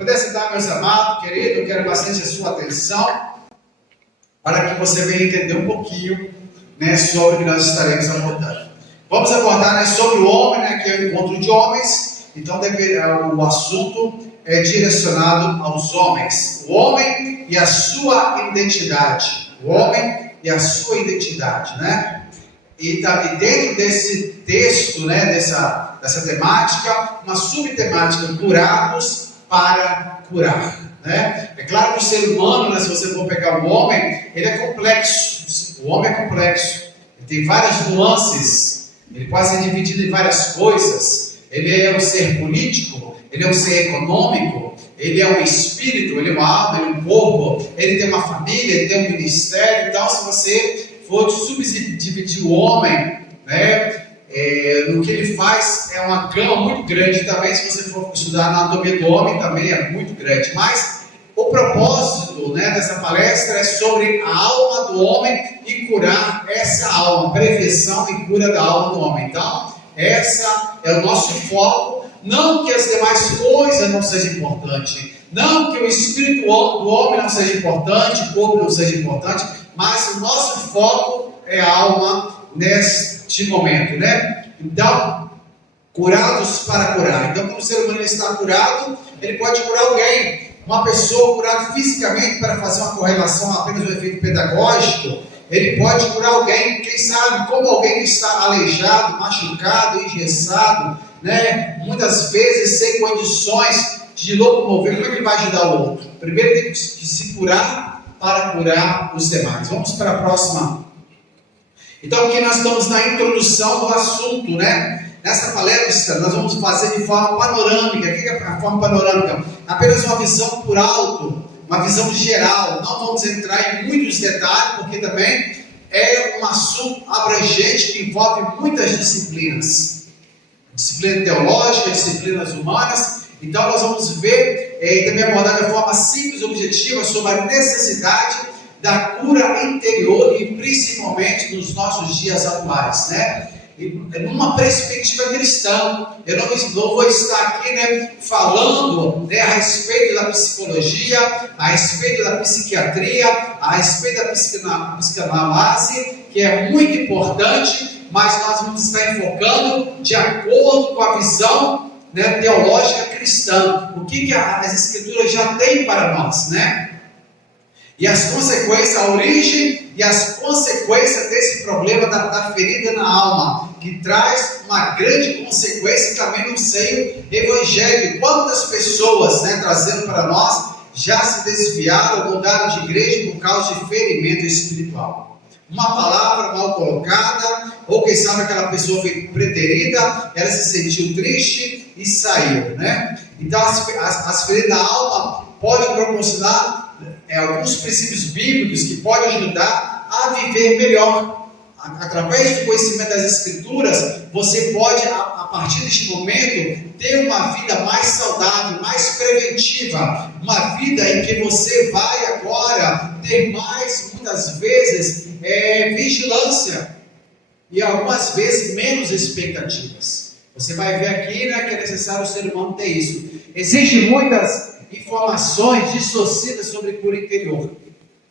Poder sentar, meus amados, querido, eu quero bastante a sua atenção para que você venha entender um pouquinho, né, sobre o que nós estaremos abordando. Vamos abordar, né, sobre o homem, né, que é o encontro de homens. Então o assunto é direcionado aos homens. O homem e a sua identidade. O homem e a sua identidade, né? E dentro desse texto, né, dessa temática, uma subtemática, curados para curar, né? É claro que o ser humano, né, se você for pegar o homem, ele é complexo. O homem é complexo. Ele tem várias nuances. Ele pode ser dividido em várias coisas. Ele é um ser político, ele é um ser econômico, ele é um espírito, ele é uma alma, ele é um corpo, ele tem uma família, ele tem um ministério. Então, se você for subdividir o homem, né, no que ele faz, é uma gama muito grande também. Se você for estudar a anatomia do homem, também é muito grande. Mas o propósito, né, dessa palestra é sobre a alma do homem e curar essa alma, prevenção e cura da alma do homem. Então, essa é o nosso foco. Não que as demais coisas não sejam importantes, não que o espírito do homem não seja importante, o corpo não seja importante, mas o nosso foco é a alma neste momento, né? Então, curados para curar. Então, quando o ser humano está curado, ele pode curar alguém. Uma pessoa curada fisicamente, para fazer uma correlação apenas do efeito pedagógico, ele pode curar alguém, quem sabe, como alguém que está aleijado, machucado, engessado, né? Muitas vezes sem condições de locomover. Como é que ele vai ajudar o outro? Primeiro tem que se curar para curar os demais. Vamos para a próxima. Então aqui nós estamos na introdução do assunto, né? Nessa palestra nós vamos fazer de forma panorâmica. O que é a forma panorâmica? Apenas uma visão por alto, uma visão geral. Não vamos entrar em muitos detalhes, porque também é um assunto abrangente que envolve muitas disciplinas. Disciplina teológica, disciplinas humanas. Então nós vamos ver e também abordar de forma simples e objetiva sobre a necessidade da cura interior e principalmente nos nossos dias atuais, né? Numa perspectiva cristã. Eu não vou estar aqui, né, falando, né, a respeito da psicologia, a respeito da psiquiatria, a respeito da psicanálise, que é muito importante, mas nós vamos estar enfocando de acordo com a visão, né, teológica cristã. O que as escrituras já têm para nós, né? E as consequências, a origem e as consequências desse problema da ferida na alma, que traz uma grande consequência também no seio evangélico. Quantas pessoas, né, trazendo para nós, já se desviaram, mudaram de igreja por causa de ferimento espiritual. Uma palavra mal colocada, ou quem sabe aquela pessoa foi preterida, ela se sentiu triste e saiu, né? Então as feridas da alma podem proporcionar alguns princípios bíblicos que podem ajudar a viver melhor. Através do conhecimento das Escrituras, você pode, a partir deste momento, ter uma vida mais saudável, mais preventiva, uma vida em que você vai agora ter mais, muitas vezes, vigilância e algumas vezes menos expectativas. Você vai ver aqui, né, que é necessário o ser humano ter isso. Existem muitas informações dissociadas sobre cura interior.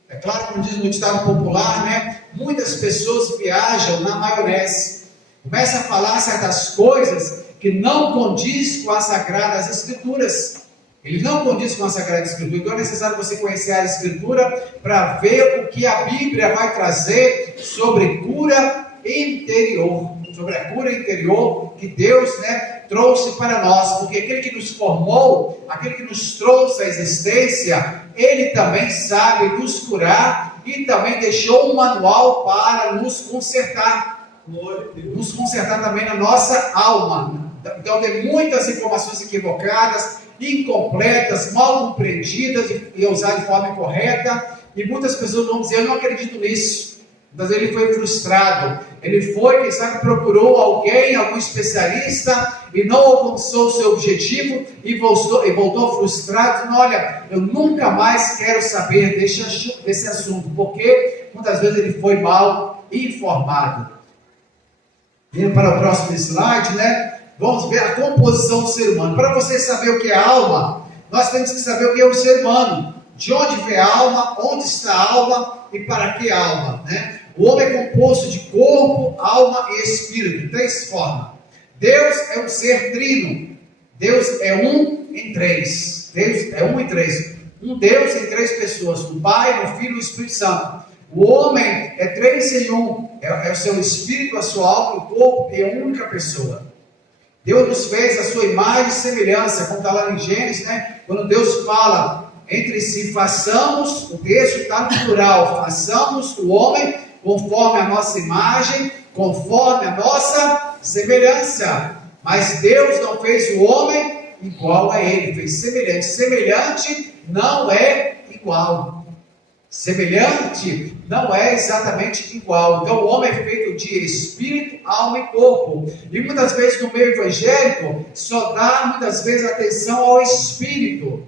É claro, como diz no ditado popular, né? Muitas pessoas viajam na maionese. Começam a falar certas coisas que não condiz com as Sagradas Escrituras. Ele não condiz com a Sagrada Escritura. Então é necessário você conhecer a Escritura para ver o que a Bíblia vai trazer sobre cura interior. Sobre a cura interior que Deus, né, trouxe para nós. Porque aquele que nos formou, aquele que nos trouxe à existência, Ele também sabe nos curar e também deixou um manual para nos consertar. Nos consertar também na nossa alma. Então tem muitas informações equivocadas, incompletas, mal compreendidas e usadas de forma incorreta. E muitas pessoas vão dizer: eu não acredito nisso. Mas ele foi frustrado. Ele foi, quem sabe, procurou alguém, algum especialista, e não alcançou o seu objetivo, e voltou frustrado, dizendo: olha, eu nunca mais quero saber desse assunto, porque muitas vezes ele foi mal informado. Vindo para o próximo slide, né? Vamos ver a composição do ser humano. Para você saber o que é alma, nós temos que saber o que é o ser humano. De onde vem a alma, onde está a alma e para que a alma, né? O homem é composto de corpo, alma e espírito, três formas. Deus é um ser trino. Deus é um em três. Deus é um em três. Um Deus em três pessoas, o Pai, o Filho e o Espírito Santo. O homem é três em um. É o seu espírito, a sua alma, o corpo e a única pessoa. Deus nos fez a sua imagem e semelhança, como está lá em Gênesis, né? Quando Deus fala entre si, façamos, o texto está no plural, façamos o homem conforme a nossa imagem, conforme a nossa semelhança. Mas Deus não fez o homem igual a ele, fez semelhante. Semelhante não é igual. Semelhante não é exatamente igual. Então o homem é feito de espírito, alma e corpo. E muitas vezes no meio evangélico só dá muitas vezes atenção ao espírito.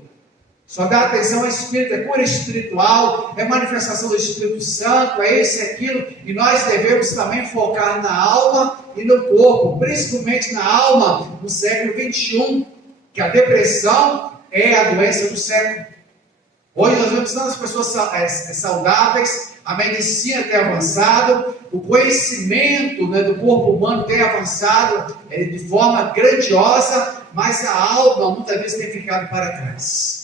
Só dá atenção ao espírito, é cura espiritual, é manifestação do Espírito Santo, é isso e aquilo. E nós devemos também focar na alma e no corpo, principalmente na alma, no século 21, que a depressão é a doença do século. Hoje nós vemos tantas pessoas saudáveis, a medicina tem avançado, o conhecimento, né, do corpo humano tem avançado de forma grandiosa, mas a alma muitas vezes tem ficado para trás.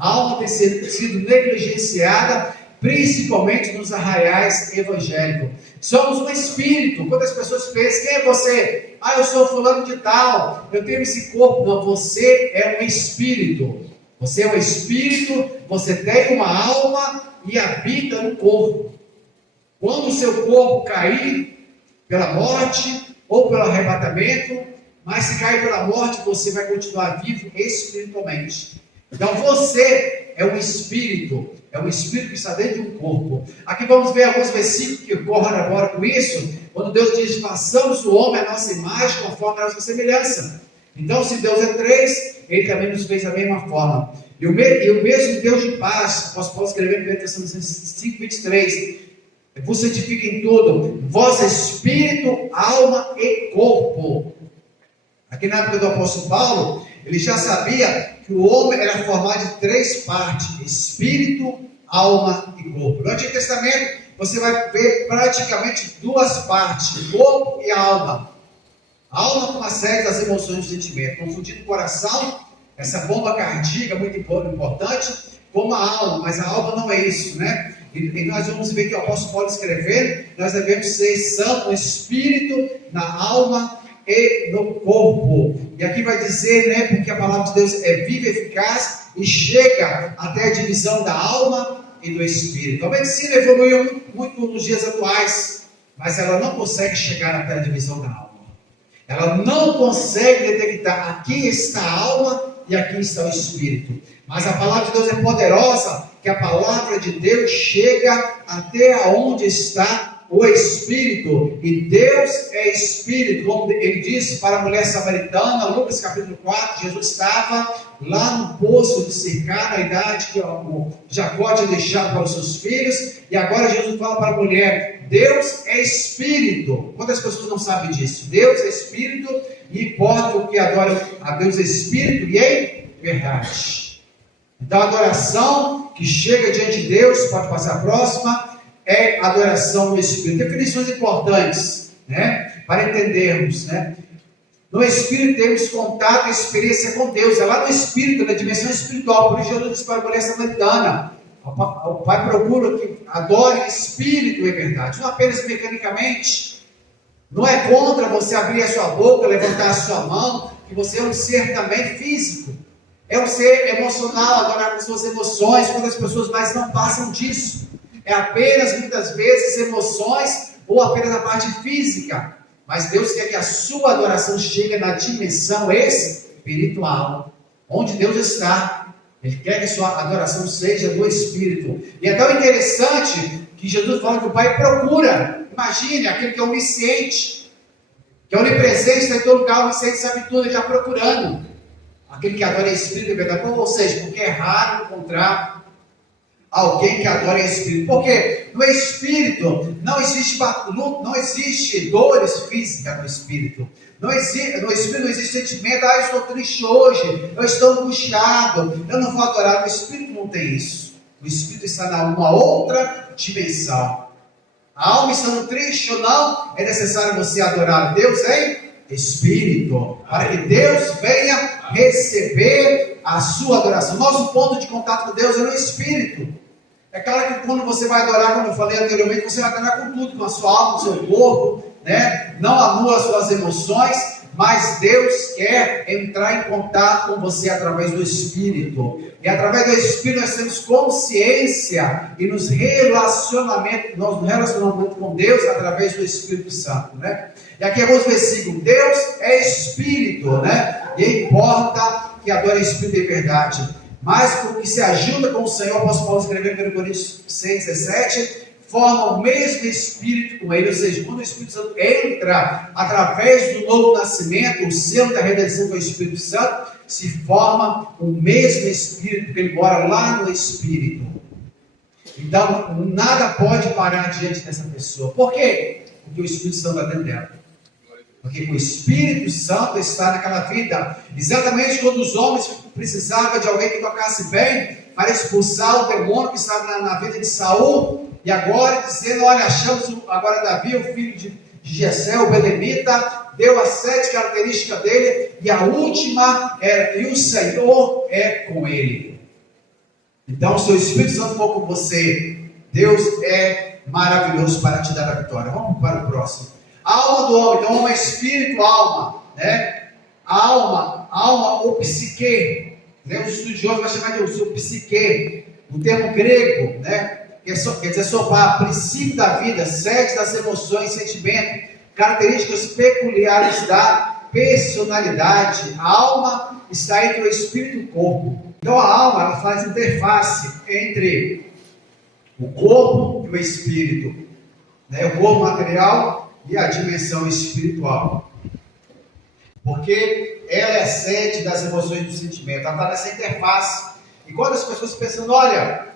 A alma tem sido negligenciada, principalmente nos arraiais evangélicos. Somos um espírito. Quantas pessoas pensam, quem é você? Eu sou fulano de tal, eu tenho esse corpo. Não, você é um espírito. Você é um espírito, você tem uma alma e habita no corpo. Quando o seu corpo cair pela morte ou pelo arrebatamento, mas se cair pela morte, você vai continuar vivo espiritualmente. Então você é um espírito que está dentro de um corpo. Aqui vamos ver alguns versículos que corroboram com isso, quando Deus diz, façamos o homem a nossa imagem, conforme a nossa semelhança. Então se Deus é três, Ele também nos fez da mesma forma. E o mesmo Deus de paz, apóstolo Paulo escrevendo em 1 Tessalonicenses 5:23, vos santifica em tudo, vosso espírito, alma e corpo. Aqui na época do apóstolo Paulo, ele já sabia que o homem era formado de três partes: espírito, alma e corpo. No Antigo Testamento, você vai ver praticamente duas partes: corpo e alma. A alma com a sede das emoções e sentimentos, confundindo o coração, essa bomba cardíaca muito importante, como a alma, mas a alma não é isso, né? E nós vamos ver que o apóstolo Paulo escrevendo, nós devemos ser santos no espírito, na alma e no corpo. E aqui vai dizer, né, porque a palavra de Deus é viva e eficaz e chega até a divisão da alma e do espírito. A medicina evoluiu muito nos dias atuais, mas ela não consegue chegar até a divisão da alma. Ela não consegue detectar aqui está a alma e aqui está o espírito. Mas a palavra de Deus é poderosa, que a palavra de Deus chega até onde está o Espírito, e Deus é Espírito, como ele disse para a mulher samaritana, Lucas capítulo 4, Jesus estava lá no poço de Sicá, na idade que Jacó tinha deixado para os seus filhos, e agora Jesus fala para a mulher, Deus é Espírito. Quantas pessoas não sabem disso? Deus é Espírito, e importa o que adora a Deus é Espírito, e em verdade. Então a adoração que chega diante de Deus, pode passar a próxima, é adoração no Espírito. Definições importantes, né, para entendermos, né? No Espírito temos contato e experiência com Deus. É lá no Espírito, na dimensão espiritual. Por isso Jesus disse para a mulher samaritana, o Pai procura que adore Espírito e verdade, não apenas mecanicamente. Não é contra você abrir a sua boca, levantar a sua mão, que você é um ser também físico. É um ser emocional, adorar com suas emoções, quando as pessoas mais não passam disso. É apenas, muitas vezes, emoções ou apenas a parte física. Mas Deus quer que a sua adoração chegue na dimensão espiritual, onde Deus está. Ele quer que a sua adoração seja do Espírito. E é tão interessante que Jesus fala que o Pai procura. Imagine, aquele que é onisciente, que é onipresente, está em todo lugar, onisciente, sabe tudo, ele está procurando. Aquele que adora Espírito, é verdade. Ou seja, porque é raro encontrar alguém que adora Espírito. Porque no Espírito não existe dores físicas no Espírito. No espírito não existe sentimento, eu estou triste hoje, eu estou angustiado, eu não vou adorar. No espírito não tem isso. O espírito está numa outra dimensão. A alma estando triste ou não, é necessário você adorar a Deus em espírito, para que Deus venha receber a sua adoração. Nosso ponto de contato com Deus é no espírito. É claro que quando você vai adorar, como eu falei anteriormente, você vai adorar com tudo, com a sua alma, com o seu corpo, né? Não anula as suas emoções, mas Deus quer entrar em contato com você através do Espírito. E através do Espírito nós temos consciência e nos relacionamento com Deus através do Espírito Santo, né? E aqui alguns versículos. Deus é Espírito, né? E importa que adore Espírito em verdade. Mas porque se ajuda com o Senhor, o apóstolo Paulo escreveu em 1 Coríntios 6,17, forma o mesmo Espírito com ele. Ou seja, quando o Espírito Santo entra através do novo nascimento, o selo da redenção com o Espírito Santo, se forma o mesmo Espírito, porque ele mora lá no Espírito. Então, nada pode parar diante dessa pessoa. Por quê? Porque o Espírito Santo está dentro dela. Porque o Espírito Santo está naquela vida. Exatamente quando os homens precisavam de alguém que tocasse bem para expulsar o demônio que estava na vida de Saul, e agora dizendo, olha, achamos agora Davi, o filho de Jessé, o Belemita, deu as 7 características dele, e a última era, e o Senhor é com ele. Então, se o Espírito Santo for com você, Deus é maravilhoso para te dar a vitória. Vamos para o próximo. A alma do homem, então alma é espírito, alma, né? Alma ou psique, né? Os estudiosos vão chamar de o seu psique, o termo grego, né? Quer dizer sopar, princípio da vida, sede das emoções, sentimento, características peculiares da personalidade. A alma está entre o espírito e o corpo. Então a alma, ela faz interface entre o corpo e o espírito, né? O corpo material e a dimensão espiritual, porque ela é a sede das emoções e do sentimento, ela está nessa interface. E quando as pessoas pensam, olha,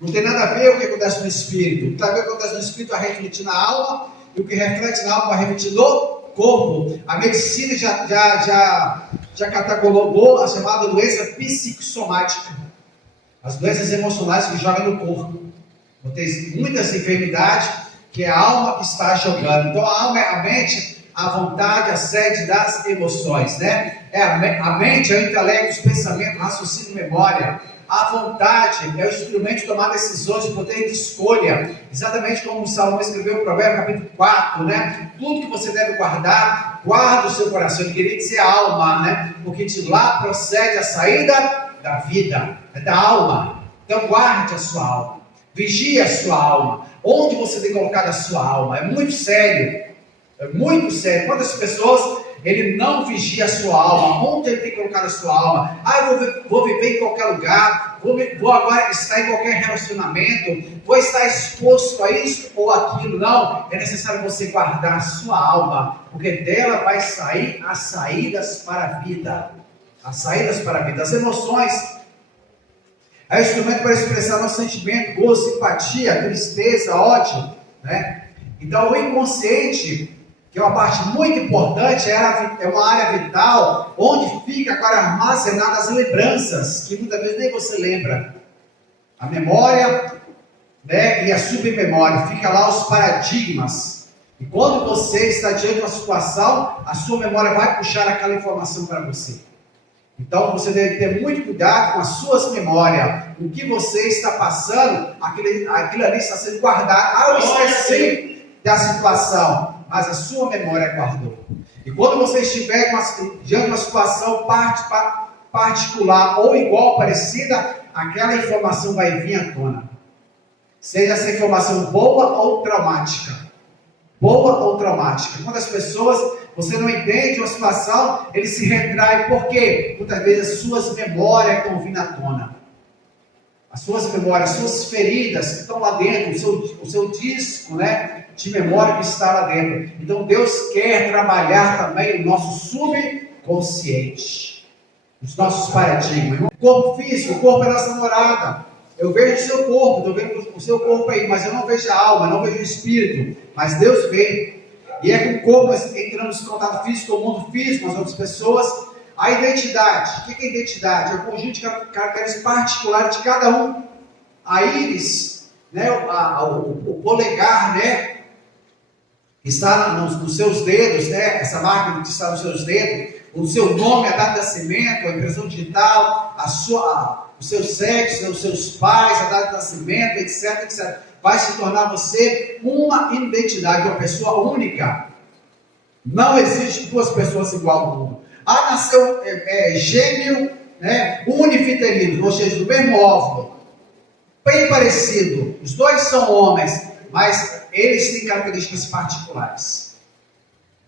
não tem nada a ver o que acontece no espírito, o que acontece no espírito vai refletir na alma, e o que reflete na alma vai refletir no corpo. A medicina já catalogou a chamada doença psicossomática, as doenças emocionais que jogam no corpo. Tem muitas enfermidades que é a alma que está jogando. Então a alma é a mente, a vontade, a sede das emoções, né? A mente é o intelecto, os pensamentos, raciocínio, memória. A vontade é o instrumento de tomar decisões, de poder de escolha. Exatamente como o Salomão escreveu no Provérbio capítulo 4, né? Tudo que você deve guardar, guarda o seu coração. Ele queria dizer a alma, né? Porque de lá procede a saída da vida, é da alma. Então guarde a sua alma. Vigie a sua alma. Onde você tem colocado a sua alma? É muito sério. É muito sério. Quantas pessoas ele não vigia a sua alma? Onde ele tem colocado a sua alma? Eu vou viver em qualquer lugar. Vou agora estar em qualquer relacionamento. Vou estar exposto a isso ou aquilo. Não. É necessário você guardar a sua alma. Porque dela vai sair as saídas para a vida. As saídas para a vida. As emoções. É o instrumento para expressar nosso sentimento, gosto, simpatia, tristeza, ódio, né? Então o inconsciente, que é uma parte muito importante, é uma área vital, onde fica agora armazenadas as lembranças, que muitas vezes nem você lembra. A memória, né, e a submemória, fica lá os paradigmas. E quando você está diante de uma situação, a sua memória vai puxar aquela informação para você. Então você deve ter muito cuidado com as suas memórias. O que você está passando, aquilo ali está sendo guardado. Eu esqueci da situação, mas a sua memória guardou. E quando você estiver diante de uma situação particular ou igual, parecida, aquela informação vai vir à tona. Seja essa informação boa ou traumática. Boa ou traumática. Quando as pessoas, você não entende uma situação, ele se retrai. Por quê? Muitas vezes as suas memórias estão vindo à tona. As suas memórias, as suas feridas que estão lá dentro, o seu disco, né, de memória que está lá dentro. Então Deus quer trabalhar também o nosso subconsciente. Os nossos paradigmas. O corpo físico, o corpo é nossa morada. Eu vejo o seu corpo, estou vendo o seu corpo aí, mas eu não vejo a alma, não vejo o espírito. Mas Deus vê. E é com o corpo nós entramos em contato físico com o mundo físico, com as outras pessoas. A identidade. O que é identidade? É o conjunto de caracteres particulares de cada um. A íris, né, o polegar, né, está nos seus dedos, né, essa máquina que está nos seus dedos, o seu nome, a data de nascimento, a impressão digital, o seu sexo, né, os seus pais, a data de nascimento, etc, etc. Vai se tornar você uma identidade, uma pessoa única. Não existe duas pessoas igual no mundo. Nasceu gêmeo, né, unifiterino, ou seja, do mesmo óvulo, bem parecido. Os dois são homens, mas eles têm características particulares.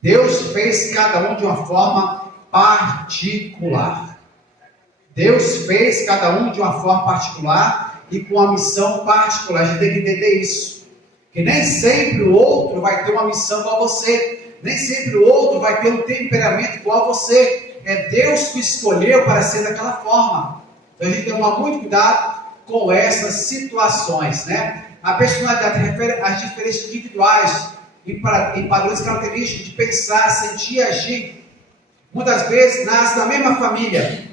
Deus fez cada um de uma forma particular. Deus fez cada um de uma forma particular e com uma missão particular. A gente tem que entender isso. Que nem sempre o outro vai ter uma missão igual a você. Nem sempre o outro vai ter um temperamento igual a você. É Deus que escolheu para ser daquela forma. Então a gente tem que tomar muito cuidado com essas situações, né? A personalidade refere às diferenças individuais e padrões característicos de pensar, sentir e agir. Muitas vezes nasce na mesma família.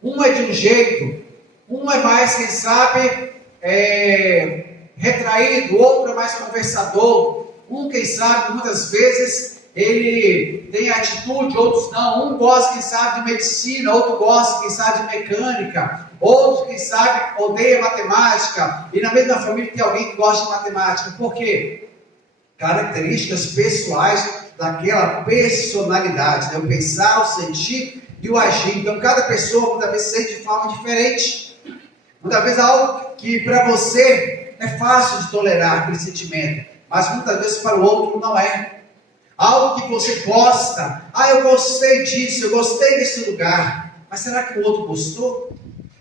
Um é de um jeito, um é mais, quem sabe, retraído, o outro é mais conversador. Um, quem sabe, muitas vezes ele tem atitude, outros não. Um gosta, quem sabe, de medicina, outro gosta, quem sabe, de mecânica. Outro, quem sabe, odeia matemática. E na mesma família tem alguém que gosta de matemática. Por quê? Características pessoais daquela personalidade, né? O pensar, o sentir e o agir. Então cada pessoa muitas vezes sente de forma diferente. Muitas vezes algo que para você é fácil de tolerar aquele sentimento, mas muitas vezes para o outro não é. Algo que você gosta, eu gostei disso, eu gostei desse lugar, mas será que o outro gostou?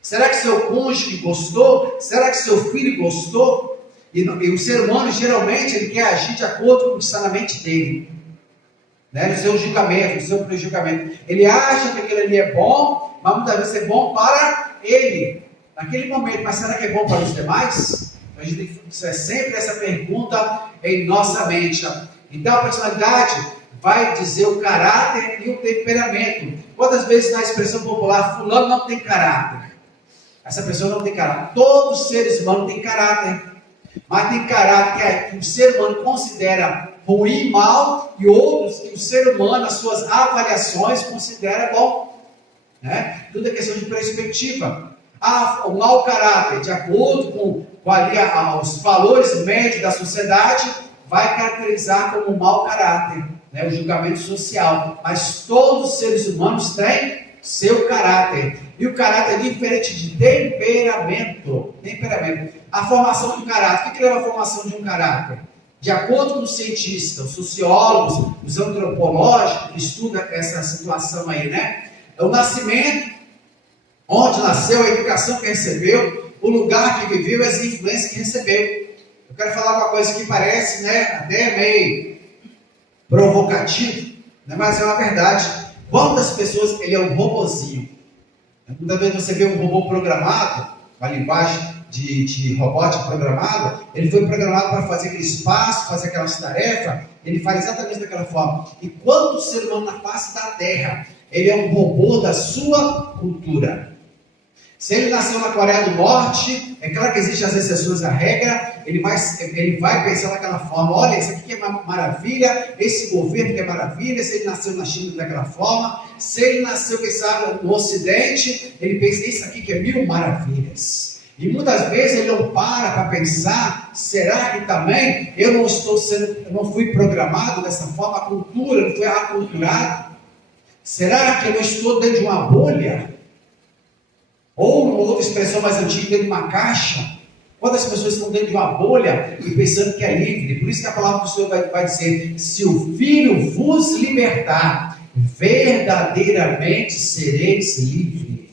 Será que seu cônjuge gostou? Será que seu filho gostou? E o ser humano geralmente ele quer agir de acordo com o que está na mente dele, né? No seu julgamento, no seu prejulgamento. Ele acha que aquilo ali é bom, mas muitas vezes é bom para ele, naquele momento, mas será que é bom para os demais? A gente tem que fazer sempre essa pergunta em nossa mente. Então a personalidade vai dizer o caráter e o temperamento. Quantas vezes na expressão popular, fulano não tem caráter? Essa pessoa não tem caráter. Todos os seres humanos têm caráter. Mas tem caráter que o ser humano considera ruim, mal, e outros que o ser humano, as suas avaliações, considera bom. Né? Tudo é questão de perspectiva. O mau caráter, de acordo com os valores médios da sociedade, vai caracterizar como mau caráter, né? O julgamento social. Mas todos os seres humanos têm seu caráter. E o caráter é diferente de temperamento. A formação do caráter. O que leva à formação de um caráter? De acordo com os cientistas, os sociólogos, os antropológicos que estudam essa situação aí, né? É o nascimento, onde nasceu, a educação que recebeu, o lugar que viveu, as influências que recebeu. Eu quero falar uma coisa que parece, né, até meio provocativo, né, mas é uma verdade. Quantas pessoas, ele é um robozinho. Muitas vezes você vê um robô programado, uma linguagem de robótica programada, ele foi programado para fazer aquele espaço, fazer aquelas tarefas, ele faz exatamente daquela forma. E quanto ser humano na face da Terra, ele é um robô da sua cultura. Se ele nasceu na Coreia do Norte, é claro que existem as exceções à regra, ele vai pensar daquela forma, olha, isso aqui que é maravilha, esse governo que é maravilha. Se ele nasceu na China daquela forma, se ele nasceu, quem sabe, no Ocidente, ele pensa, isso aqui que é mil maravilhas. E muitas vezes ele não para pensar, será que também eu não fui programado dessa forma, a cultura não foi aculturado? Será que eu não estou dentro de uma bolha? Ou uma outra expressão mais antiga, dentro de uma caixa? Quantas pessoas estão dentro de uma bolha e pensando que é livre? Por isso que a palavra do Senhor vai dizer, se o Filho vos libertar, verdadeiramente sereis livres.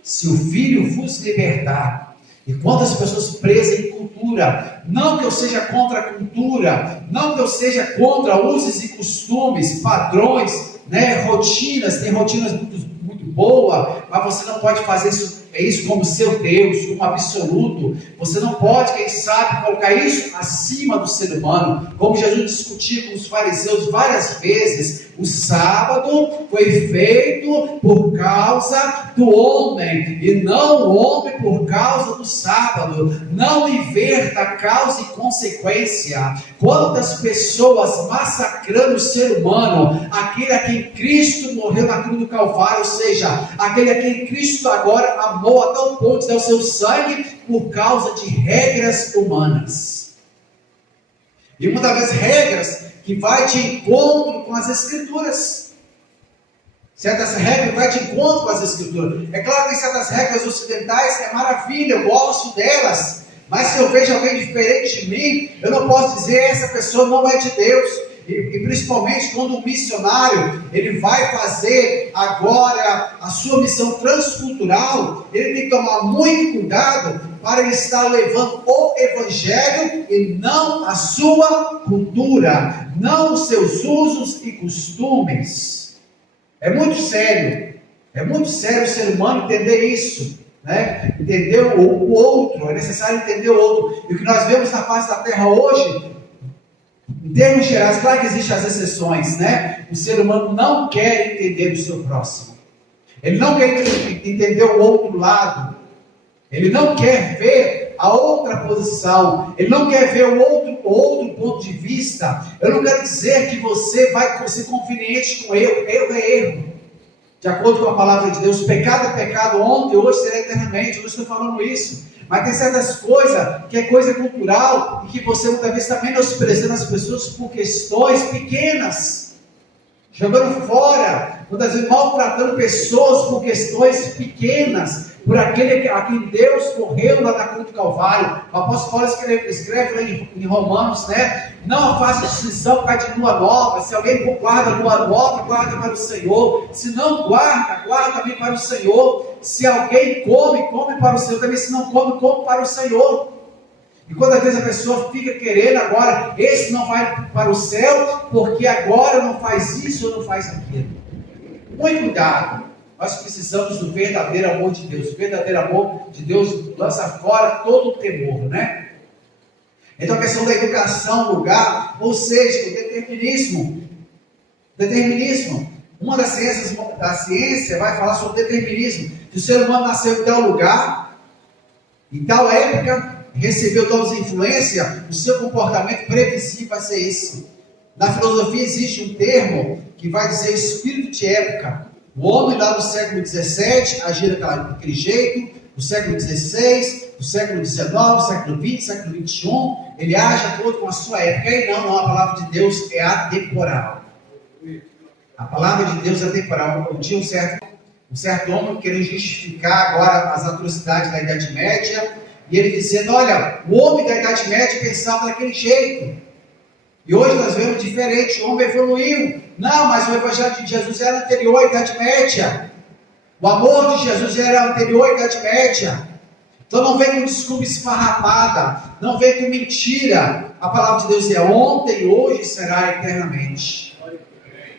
Se o Filho vos libertar. E quantas pessoas presas em cultura? Não que eu seja contra a cultura, não que eu seja contra usos e costumes, padrões, né, rotinas. Tem rotinas muito boas, mas você não pode fazer isso isso como seu Deus, como absoluto. Você não pode, quem sabe, colocar isso acima do ser humano. Como Jesus discutiu com os fariseus várias vezes, o sábado foi feito por causa do homem, e não o homem por causa do sábado. Não inverta causa e consequência. Quantas pessoas massacrando o ser humano, aquele a quem Cristo morreu na cruz do Calvário, ou seja, aquele a quem Cristo agora amou a tal ponto de dar o seu sangue por causa de regras humanas. E muitas vezes regras que vai de encontro com as Escrituras. Certas regras vai de encontro com as Escrituras. É claro que certas regras ocidentais é maravilha, eu gosto delas. Mas se eu vejo alguém diferente de mim, eu não posso dizer essa pessoa não é de Deus. E principalmente quando um missionário, ele vai fazer agora a sua missão transcultural, ele tem que tomar muito cuidado para ele estar levando o Evangelho e não a sua cultura, não os seus usos e costumes. É muito sério o ser humano entender isso, né? Entender o outro, é necessário entender o outro. E o que nós vemos na face da terra hoje, em termos gerais, claro que existem as exceções, né? O ser humano não quer entender o seu próximo. Ele não quer entender o outro lado. Ele não quer ver a outra posição. Ele não quer ver o outro ponto de vista. Eu não quero dizer que você vai ser conveniente com erro. Erro é erro. De acordo com a palavra de Deus, pecado é pecado ontem, hoje será eternamente. Eu não estou falando isso. Mas tem certas coisas que é coisa cultural e que você muitas vezes está menosprezando as pessoas por questões pequenas, jogando fora, muitas vezes maltratando pessoas por questões pequenas, por aquele a quem Deus morreu lá na cruz do Calvário. O apóstolo Paulo escreve lá em Romanos, né? Não faça distinção por causa de lua nova. Se alguém guarda lua nova, guarda para o Senhor. Se não guarda, guarda também para o Senhor. Se alguém come, come para o Senhor também. Se não come, come para o Senhor. E quando às vezes a pessoa fica querendo agora, esse não vai para o céu, porque agora não faz isso ou não faz aquilo. Muito cuidado. Nós precisamos do verdadeiro amor de Deus. O verdadeiro amor de Deus lança fora todo o temor, né? Então a questão da educação, lugar, ou seja, o determinismo. Determinismo. Uma das ciências da ciência vai falar sobre o determinismo. Que o ser humano nasceu em tal lugar, em tal época, recebeu tal influência, o seu comportamento previsível vai ser isso. Na filosofia existe um termo que vai dizer espírito de época. O homem lá do século XVII agia daquele jeito, do século XVI, do século XIX, do século XX, século XXI, ele age de acordo com a sua época. E não, a palavra de Deus é atemporal. A palavra de Deus é atemporal. Eu tinha um certo homem querendo justificar agora as atrocidades da Idade Média, e ele dizendo, olha, o homem da Idade Média pensava daquele jeito. E hoje nós vemos diferente, o homem evoluiu. Não, mas o Evangelho de Jesus era anterior à Idade Média. O amor de Jesus era anterior à Idade Média. Então não vem com desculpa esfarrapada, não vem com mentira. A palavra de Deus é ontem, hoje e será eternamente.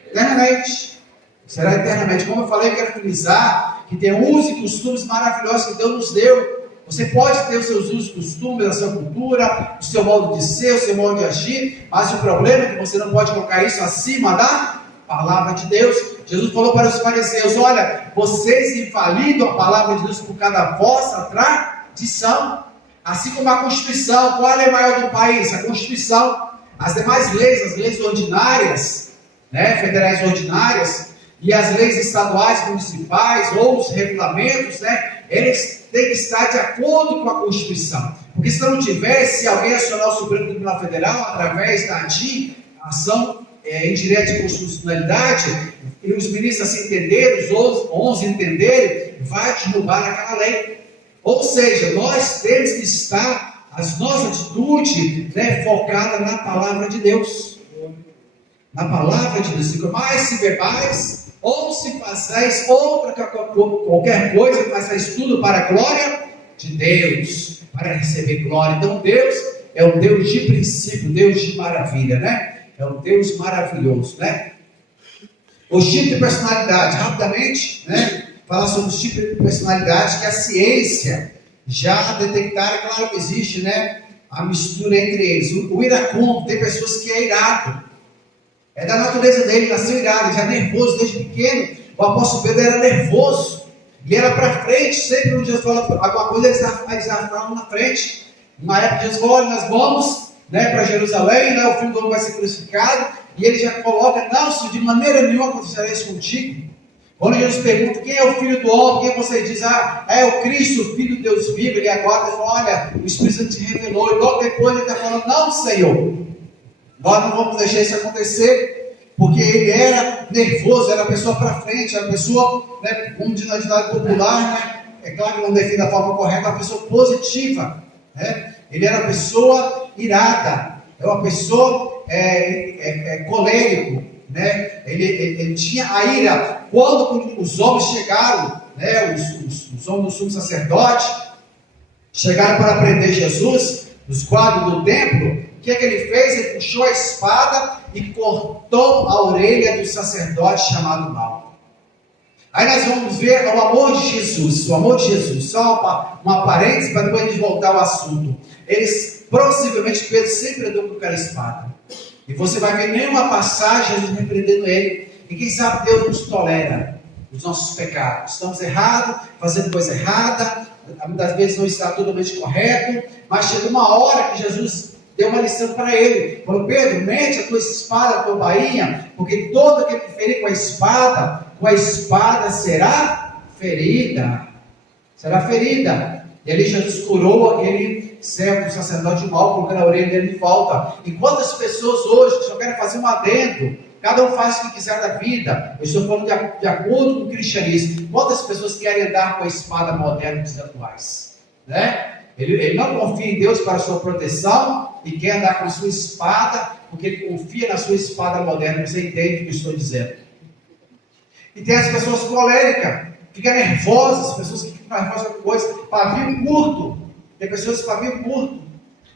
Eternamente. Será eternamente. Como eu falei, eu quero frisar que tem usos e costumes maravilhosos que Deus nos deu. Você pode ter os seus usos, costumes, a sua cultura, o seu modo de ser, o seu modo de agir, mas o problema é que você não pode colocar isso acima da palavra de Deus. Jesus falou para os fariseus, olha, vocês invalidam a palavra de Deus por causa da vossa tradição, assim como a Constituição. Qual é a maior do país? A Constituição. As demais leis, as leis ordinárias, né, federais ordinárias, e as leis estaduais, municipais, ou os regulamentos, né, eles têm que estar de acordo com a Constituição. Porque se não tiver, se alguém acionar o Supremo Tribunal Federal, através da ADI, ação indireta de constitucionalidade, e os ministros assim entenderem, os 11 entenderem, vai derrubar aquela lei. Ou seja, nós temos que estar, as nossas atitudes, né, focada na palavra de Deus. Na palavra de Deus. Mais se bebais, ou se façais outra qualquer coisa, façais tudo para a glória de Deus, para receber glória. Então Deus é um Deus de princípio, Deus de maravilha, né? É um Deus maravilhoso, né? Os tipos de personalidade, rapidamente, né? falar sobre os tipos de personalidade que a ciência já detectaram. É claro que existe, né, a mistura entre eles. O iracundo, tem pessoas que é irado. É da natureza dele, nasceu irado, ele já é nervoso desde pequeno. O apóstolo Pedro era nervoso. Ele era para frente, sempre quando Jesus fala alguma coisa, eles já falam na frente. Na época Jesus falou, olha, nós vamos, né, para Jerusalém, né, o filho do homem vai ser crucificado, e ele já coloca, não, se de maneira nenhuma acontecerá isso contigo. Quando Jesus pergunta, quem é o filho do homem, quem você diz, é o Cristo, o filho de Deus vivo, ele agora fala, olha, o Espírito Santo te revelou, e logo depois ele está falando, não, Senhor, nós não vamos deixar isso acontecer, porque ele era nervoso, era pessoa para frente, era pessoa, né, como diz na ditado popular, né, é claro que não define da forma correta, uma pessoa positiva, né? Ele era uma pessoa irada, é uma pessoa colérico, né? Ele tinha a ira. Quando os homens chegaram, né, os homens do sumo sacerdote, chegaram para prender Jesus, nos quadros do templo, o que é que ele fez? Ele puxou a espada e cortou a orelha do sacerdote chamado Malco. Aí nós vamos ver o amor de Jesus, só uma parêntese para depois a gente voltar ao assunto. Eles, possivelmente, Pedro sempre andou com aquela espada. E você vai ver nenhuma passagem Jesus repreendendo ele. E quem sabe Deus nos tolera os nossos pecados. Estamos errados, fazendo coisa errada, muitas vezes não está totalmente correto, mas chegou uma hora que Jesus deu uma lição para ele. Falou, Pedro, mete a tua espada, a tua bainha, porque todo aquele que ferir com a espada será ferida. Será ferida. E ali Jesus curou aquele servo, o sacerdote mau, colocando a orelha dele de volta. E quantas pessoas hoje que só querem fazer um adendo, cada um faz o que quiser da vida. Eu estou falando de acordo com o cristianismo. Quantas pessoas querem andar com a espada moderna dos atuais? Né? Ele não confia em Deus para a sua proteção e quer andar com a sua espada, porque ele confia na sua espada moderna. Você entende o que eu estou dizendo? E tem as pessoas coléricas, ficam nervosas, pessoas que ficam nervosas com coisa, pavio curto. Tem pessoas de pavio curto.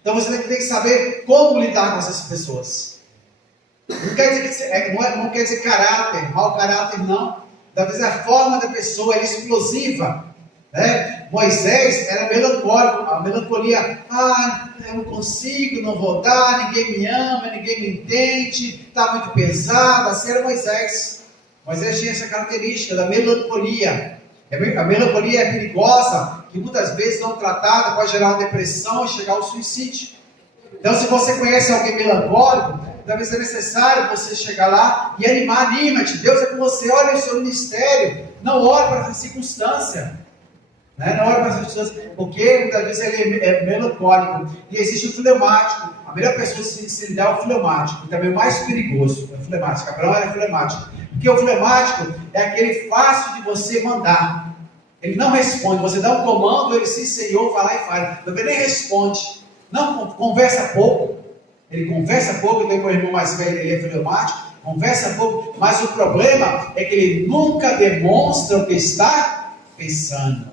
Então você tem que saber como lidar com essas pessoas. Não quer dizer, não quer dizer caráter, mau caráter não. Talvez a forma da pessoa é explosiva. Né? Moisés era melancólico, a melancolia, eu não consigo, não vou dar, ninguém me ama, ninguém me entende, está muito pesado. Assim era Moisés. Moisés tinha essa característica da melancolia. A melancolia é perigosa, que muitas vezes não tratada pode gerar uma depressão e chegar ao suicídio. Então, se você conhece alguém melancólico, talvez é necessário você chegar lá e animar, anima-te, Deus é com você, olha o seu ministério, não olhe para essa circunstância. Né? Não olhe para essa circunstância, porque muitas vezes ele é melancólico. E existe o fleumático. A melhor pessoa se lidar é o fleumático, e também o mais perigoso é o fleumático. Abraão era fleumático. Porque o fleumático é aquele fácil de você mandar. Ele não responde. Você dá um comando, ele sim, Senhor, vai lá e faz. Ele nem responde. Não, conversa pouco. Ele conversa pouco, então o irmão mais velho, ele é fleumático. Conversa pouco. Mas o problema é que ele nunca demonstra o que está pensando.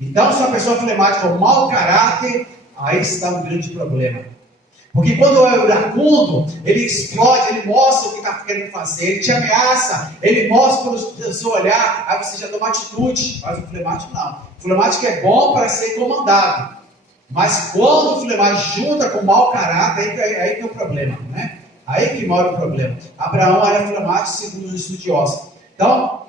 Então, se a pessoa fleumática ou mau caráter, aí está um grande problema. Porque quando é o iracundo, ele explode, ele mostra o que está querendo fazer, ele te ameaça, ele mostra pelo seu olhar, aí você já toma atitude. Mas o fleumático não. O fleumático é bom para ser comandado. Mas quando o fleumático junta com mau caráter, aí que é o problema, né? Aí que mora o problema. Abraão era fleumático segundo os estudiosos. Então,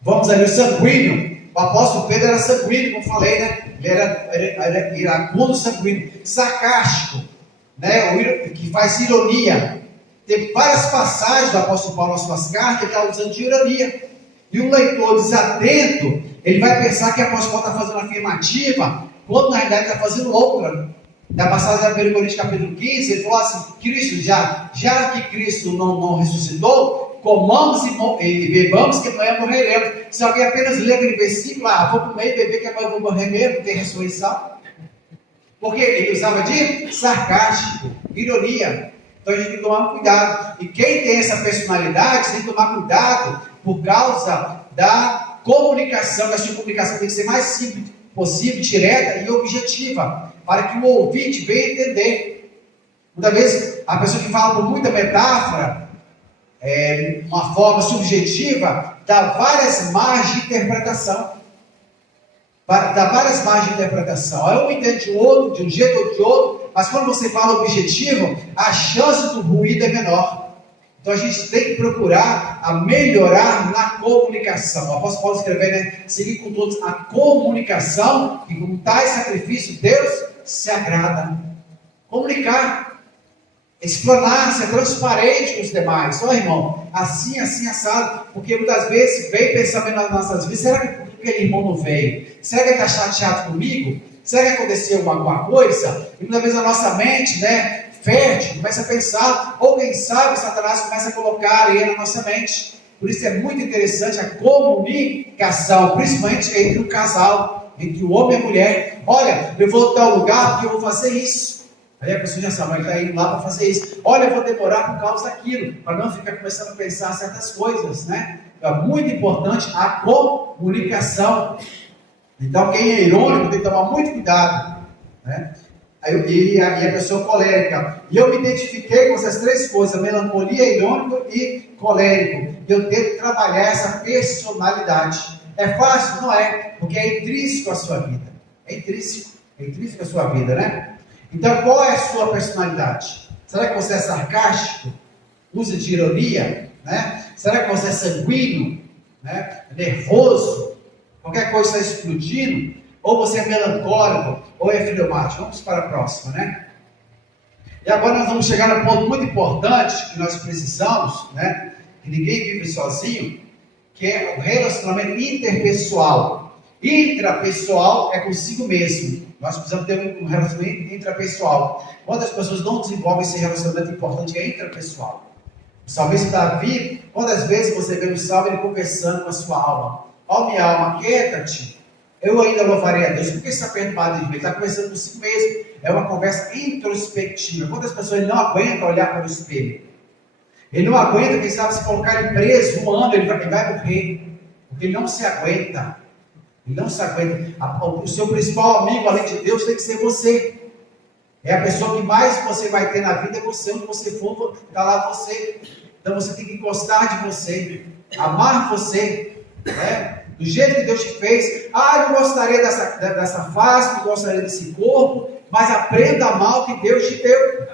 vamos ali, o sanguíneo. O apóstolo Pedro era sanguíneo, como falei, né? Ele era iracundo, sanguíneo, sarcástico, né? Que faz ironia. Tem várias passagens do apóstolo Paulo nas suas cartas que ele está usando de ironia. E um leitor desatento, ele vai pensar que o apóstolo Paulo está fazendo afirmativa, quando na realidade está fazendo outra. Da passagem da 1 Coríntios capítulo 15, ele falou assim, Cristo, já que Cristo não ressuscitou, comamos e bebamos que amanhã morreremos. Se alguém apenas lê aquele versículo, vou comer e beber que amanhã vou morrer mesmo, tem ressurreição. Porque ele usava de sarcástico, ironia. Então a gente tem que tomar cuidado. E quem tem essa personalidade tem que tomar cuidado por causa da comunicação. Que a sua comunicação tem que ser mais simples possível, direta e objetiva, para que o ouvinte venha entender. Muitas vezes a pessoa que fala com muita metáfora, uma forma subjetiva, dá várias margens de interpretação. Dá várias margens de interpretação. Um entende de outro, de um jeito ou de outro, mas quando você fala objetivo, a chance do ruído é menor. Então a gente tem que procurar a melhorar na comunicação. O apóstolo Paulo escreveu, né? Seguir com todos a comunicação, e com tais sacrifícios Deus se agrada. Comunicar, explanar, ser transparente com os demais. Ó, irmão, assim, assado, porque muitas vezes vem pensamento nas nossas vidas, será que aquele irmão não veio? Será que ele está chateado comigo? Será que aconteceu alguma coisa? E muitas vezes a nossa mente, né, fértil, começa a pensar, ou quem sabe Satanás começa a colocar areia na nossa mente. Por isso é muito interessante a comunicação, principalmente entre o casal, entre o homem e a mulher. Olha, eu vou a tal lugar porque eu vou fazer isso. Aí a pessoa já sabe, vai estar indo lá para fazer isso. Olha, eu vou demorar por causa daquilo, para não ficar começando a pensar certas coisas, né? É muito importante a comunicação. Então, quem é irônico tem que tomar muito cuidado, né? E a pessoa colérica. E eu me identifiquei com essas três coisas: melancolia, irônico e colérico. Eu tenho que trabalhar essa personalidade. É fácil? Não é, porque é intrínseco à sua vida. É intrínseco à sua vida, né? Então, qual é a sua personalidade? Será que você é sarcástico? Usa de ironia? Né? Será que você é sanguíneo? Né? Nervoso? Qualquer coisa está explodindo? Ou você é melancólico? Ou é fleumático? Vamos para a próxima, né? E agora nós vamos chegar a um ponto muito importante que nós precisamos, né? Que ninguém vive sozinho, que é o relacionamento interpessoal. Intrapessoal é consigo mesmo. Nós precisamos ter um relacionamento intrapessoal. Quantas pessoas não desenvolvem esse relacionamento importante que é intrapessoal? O salmista Davi, quantas vezes você vê no salmo ele conversando com a sua alma? Ó minha alma, quieta-te, eu ainda louvarei a Deus. Por que está perturbado de mim? Ele está conversando consigo mesmo. É uma conversa introspectiva. Quantas pessoas não aguentam olhar para o espelho? Ele não aguenta, quem sabe, se colocar ele preso um ano, ele vai morrer. Porque ele não se aguenta. Ele não se aguenta. O seu principal amigo, além de Deus, tem que ser você. É a pessoa que mais você vai ter na vida, é você. Onde você for, está lá você. Então você tem que gostar de você, amar você, né? Do jeito que Deus te fez. Eu não gostaria dessa face, não gostaria desse corpo, mas aprenda a amar o que Deus te deu.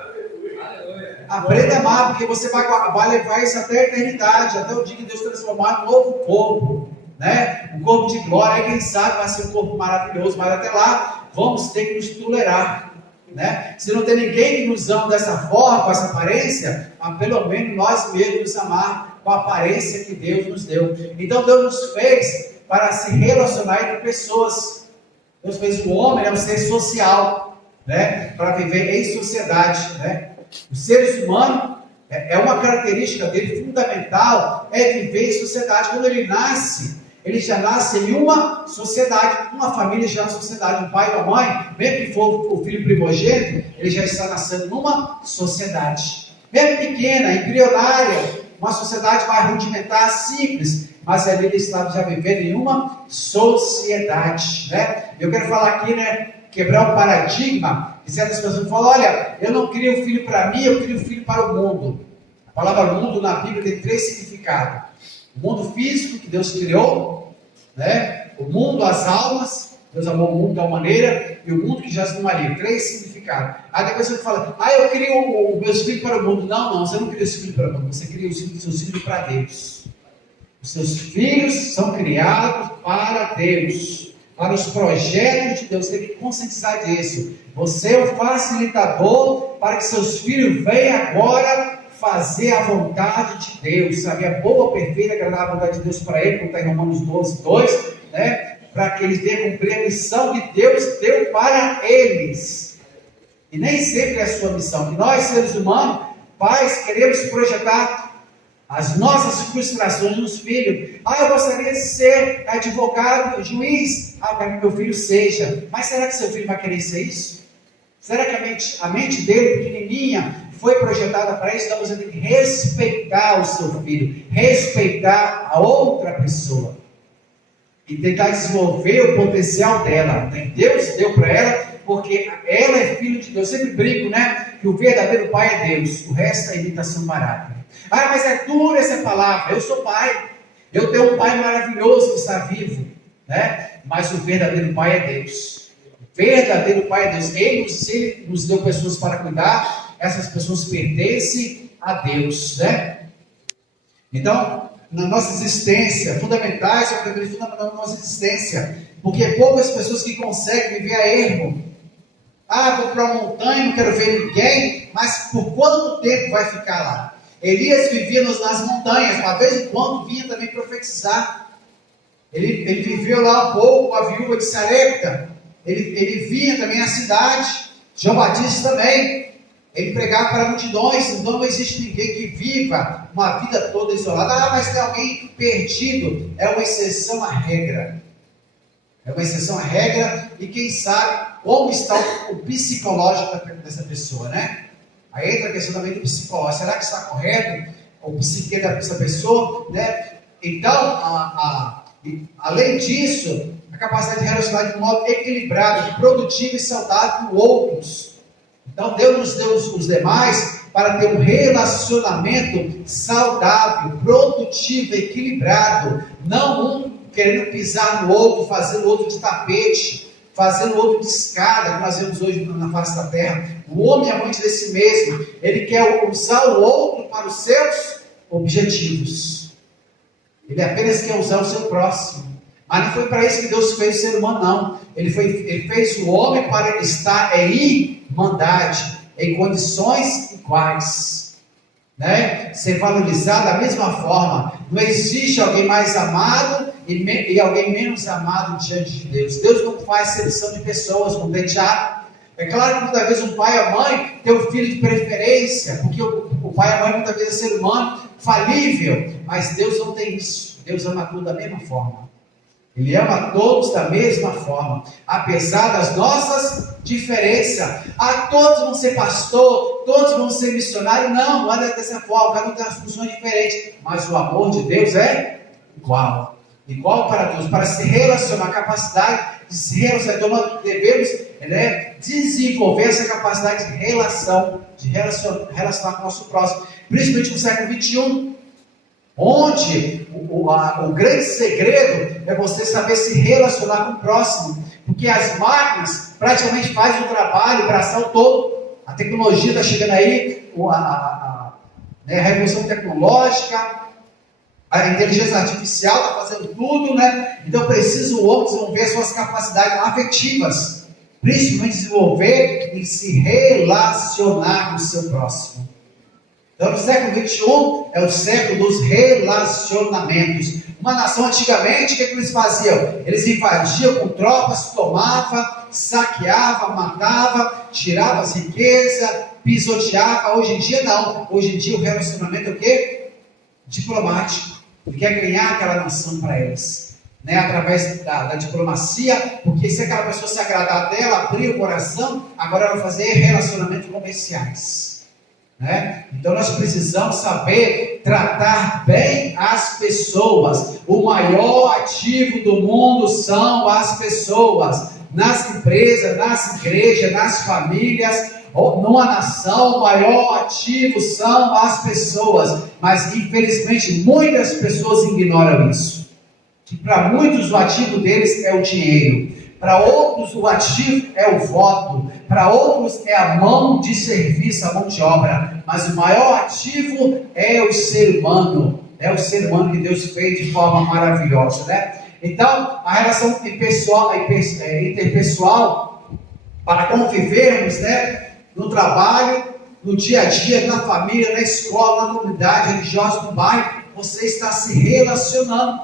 Aprenda a amar, porque você vai levar isso até a eternidade, até o dia que Deus transformar em um novo corpo, né? Um corpo de glória. Aí quem sabe vai ser um corpo maravilhoso, mas até lá vamos ter que nos tolerar, né? Se não tem ninguém que nos ama dessa forma, com essa aparência, mas pelo menos nós mesmos nos amar com a aparência que Deus nos deu. Então Deus nos fez para se relacionar entre pessoas. Deus fez o homem, um ser social, né? Para viver em sociedade, né? Os seres humanos, é uma característica dele fundamental, é viver em sociedade. Quando ele nasce, ele já nasce em uma sociedade, uma família já é uma sociedade, um pai e uma mãe, mesmo que for o filho primogênito, ele já está nascendo numa sociedade, mesmo pequena, embrionária, uma sociedade mais rudimentar, simples, mas ali ele está já vivendo em uma sociedade, né? Eu quero falar aqui, né, quebrar o paradigma de certas pessoas que falam: olha, eu não crio filho para mim, eu crio filho para o mundo. A palavra mundo na Bíblia tem 3 significados: o mundo físico que Deus criou, né? O mundo, as almas, Deus amou o mundo de uma maneira, e o mundo que já estão ali. 3 significados. Aí depois você fala: eu crio os meus filhos para o mundo. Não, você não cria os filhos para o mundo, você cria os seus filhos para Deus. Os seus filhos são criados para Deus, para os projetos de Deus. Você tem que conscientizar disso. Você é o facilitador para que seus filhos venham agora fazer a vontade de Deus, sabe? A boa, perfeita, agradável vontade de Deus para ele, como está em Romanos 12, 2, né? Para que eles venham cumprir a missão que Deus deu para eles. E nem sempre é a sua missão. Que nós, seres humanos, pais, queremos projetar as nossas frustrações nos filhos. Eu gostaria de ser advogado, juiz. Para que meu filho seja. Mas será que seu filho vai querer ser isso? Será que a mente dele, pequenininha, foi projetada para isso? Então você tem que respeitar o seu filho, respeitar a outra pessoa e tentar desenvolver o potencial dela. Deus deu para ela, porque ela é filho de Deus. Eu sempre brinco, né? Que o verdadeiro pai é Deus, o resto é imitação barata. Ah, mas é dura essa palavra. Eu sou pai. Eu tenho um pai maravilhoso que está vivo, né? Mas o verdadeiro pai é Deus. O verdadeiro pai é Deus. Ele nos deu pessoas para cuidar. Essas pessoas pertencem a Deus, né? Então, na nossa existência, fundamentais, eu acredito fundamental na nossa existência, porque poucas pessoas que conseguem viver a ermo. Ah, vou para uma montanha, não quero ver ninguém, mas por quanto tempo vai ficar lá? Elias vivia nas montanhas, uma vez em quando vinha também profetizar. Ele viveu lá um pouco com a viúva de Sarepta. Ele vinha também à cidade. João Batista também. Ele pregava para multidões. Então não existe ninguém que viva uma vida toda isolada. Ah, mas tem alguém perdido. É uma exceção à regra. É uma exceção à regra. E quem sabe como está o psicológico dessa pessoa, né? Aí entra a questão também do psicológico. Será que está correto o psique dessa pessoa, né? Então, além disso, a capacidade de relacionar de modo equilibrado, produtivo e saudável com outros. Então, Deus nos deu os demais para ter um relacionamento saudável, produtivo, equilibrado. Não um querendo pisar no outro, fazendo o outro de tapete, fazendo o outro de escada, que nós vemos hoje na face da terra. O homem é amante de si mesmo. Ele quer usar o outro para os seus objetivos. Ele apenas quer usar o seu próximo. Mas não foi para isso que Deus fez o ser humano, não. Ele fez o homem para estar em irmandade, em condições iguais, né? Ser valorizado da mesma forma. Não existe alguém mais amado e alguém menos amado diante de Deus. Deus não faz seleção de pessoas, não tem teatro. É claro que muitas vezes um pai ou a mãe tem um filho de preferência, porque o pai e a mãe muitas vezes é ser humano falível, mas Deus não tem isso. Deus ama tudo da mesma forma. Ele ama todos da mesma forma, apesar das nossas diferenças. Ah, todos vão ser pastor, todos vão ser missionário. Não é dessa forma, cada um tem uma função diferente, mas o amor de Deus é igual. Igual para Deus, para se relacionar, a capacidade de se relacionar. Então nós devemos desenvolver essa capacidade de relacionar com o nosso próximo, principalmente no século XXI, onde o grande segredo é você saber se relacionar com o próximo, porque as máquinas praticamente fazem o trabalho, o braçal todo. A tecnologia está chegando aí, a revolução tecnológica, a inteligência artificial está fazendo tudo, né? Então precisa o homem desenvolver suas capacidades afetivas, principalmente desenvolver e se relacionar com o seu próximo. Então no século XXI é o século dos relacionamentos. Uma nação antigamente, o que eles faziam? Eles invadiam com tropas, tomavam, saqueavam, matavam, tiravam as riquezas, pisoteavam. Hoje em dia não. Hoje em dia o relacionamento é o quê? Diplomático. Ele quer ganhar aquela nação para eles, né? Através da diplomacia, porque se aquela pessoa se agradar dela, abrir o coração, agora ela vai fazer relacionamentos comerciais, né? Então nós precisamos saber tratar bem as pessoas. O maior ativo do mundo são as pessoas, nas empresas, nas igrejas, nas famílias. Numa nação, o maior ativo são as pessoas, mas infelizmente muitas pessoas ignoram isso, que para muitos o ativo deles é o dinheiro, para outros o ativo é o voto, para outros é a mão de serviço, a mão de obra, mas o maior ativo é o ser humano, que Deus fez de forma maravilhosa, né? Então a relação interpessoal, para convivermos, né, no trabalho, no dia a dia, na família, na escola, na comunidade religiosa, no bairro, você está se relacionando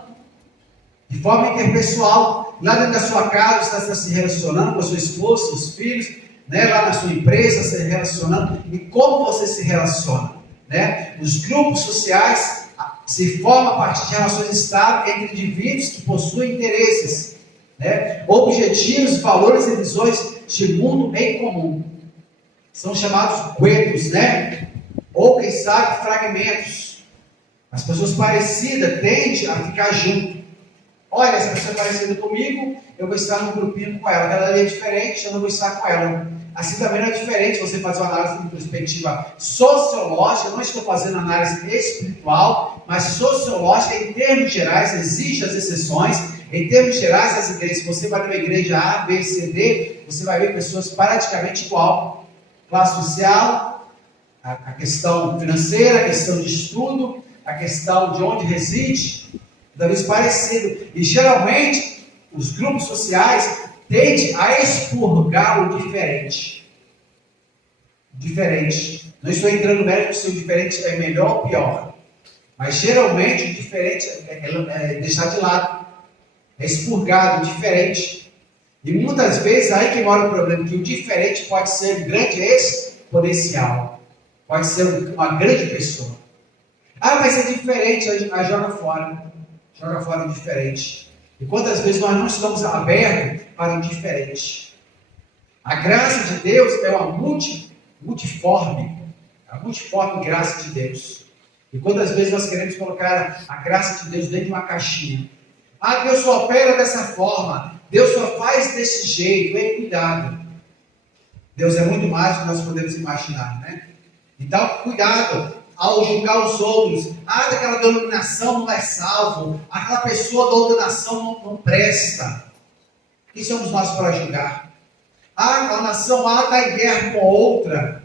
de forma interpessoal. Lá dentro da sua casa, você está se relacionando com a sua esposa, seus filhos, né? Lá na sua empresa, se relacionando. E como você se relaciona, né? Os grupos sociais se formam a partir de relações estáveis entre indivíduos que possuem interesses, né? Objetivos, valores e visões de mundo em comum. São chamados guetos, né? Ou quem sabe fragmentos. As pessoas parecidas tendem a ficar junto. Olha, essa pessoa é parecida comigo, eu vou estar num grupinho com ela. Ela é diferente, eu não vou estar com ela. Assim também não é diferente você fazer uma análise de perspectiva sociológica. Não estou fazendo análise espiritual, mas sociológica em termos gerais. Existem as exceções. Em termos gerais, as igrejas, você vai numa igreja A, B, C, D, você vai ver pessoas praticamente igual. Classe social, a questão financeira, a questão de estudo, a questão de onde reside, talvez parecido. E geralmente, os grupos sociais tendem a expurgar o diferente. Diferente. Não estou entrando no mérito se o diferente é melhor ou pior. Mas geralmente o diferente é deixado de lado. É expurgado, diferente. E muitas vezes aí que mora o problema, que o diferente pode ser um grande exponencial. Pode ser uma grande pessoa. Ah, mas é diferente, aí joga fora. Joga fora o diferente. E quantas vezes nós não estamos abertos para o diferente? A graça de Deus é uma multiforme. A multiforme graça de Deus. E quantas vezes nós queremos colocar a graça de Deus dentro de uma caixinha? Ah, Deus só opera dessa forma. Deus só faz desse jeito. Ei, cuidado. Deus é muito mais do que nós podemos imaginar, né? Então, cuidado ao julgar os outros. Ah, daquela denominação não é salvo. Aquela pessoa da outra nação não presta. Quem somos nós para julgar? Ah, aquela nação A está em guerra com a outra.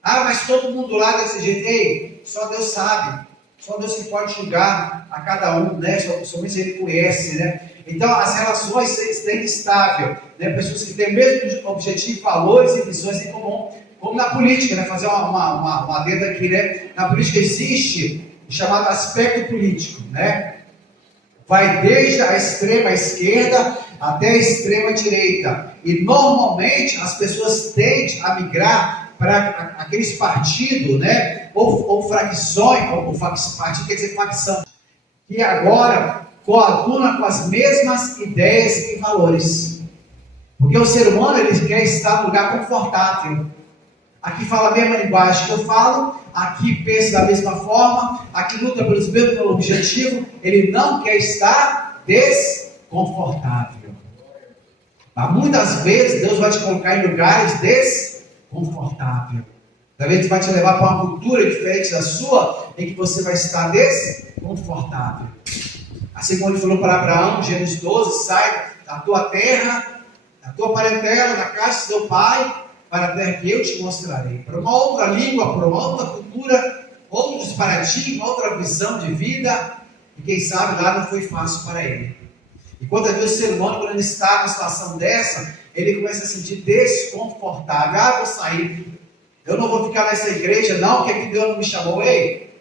Ah, mas todo mundo lá desse jeito. Ei, só Deus sabe. Só Deus que pode julgar a cada um, né? Somente Ele conhece, né? Então, as relações se têm estável, né? Pessoas que têm o mesmo objetivo, valores e visões em comum, como na política, né? Fazer uma adenda aqui, né? Na política existe o chamado aspecto político, né? Vai desde a extrema esquerda até a extrema direita. E normalmente as pessoas tendem a migrar para aqueles partidos, né? Ou facções, partido quer dizer facção, que agora coaduna com as mesmas ideias e valores. Porque o ser humano, ele quer estar num lugar confortável. Aqui fala a mesma linguagem que eu falo, aqui pensa da mesma forma, aqui luta pelos mesmos objetivos, ele não quer estar desconfortável. Mas muitas vezes Deus vai te colocar em lugares desconfortáveis. Talvez vai te levar para uma cultura diferente da sua, em que você vai estar desconfortável. Assim como ele falou para Abraão, Gênesis 12, sai da tua terra, da tua parentela, da casa do teu pai, para a terra que eu te mostrarei. Para uma outra língua, para uma outra cultura, outros paradigmas, outra visão de vida, e quem sabe lá não foi fácil para ele. E quantas vezes o ser humano, quando ele está numa situação dessa, ele começa a se sentir desconfortável. Ah, vou sair. Eu não vou ficar nessa igreja, não, porque aqui Deus não me chamou. Ei,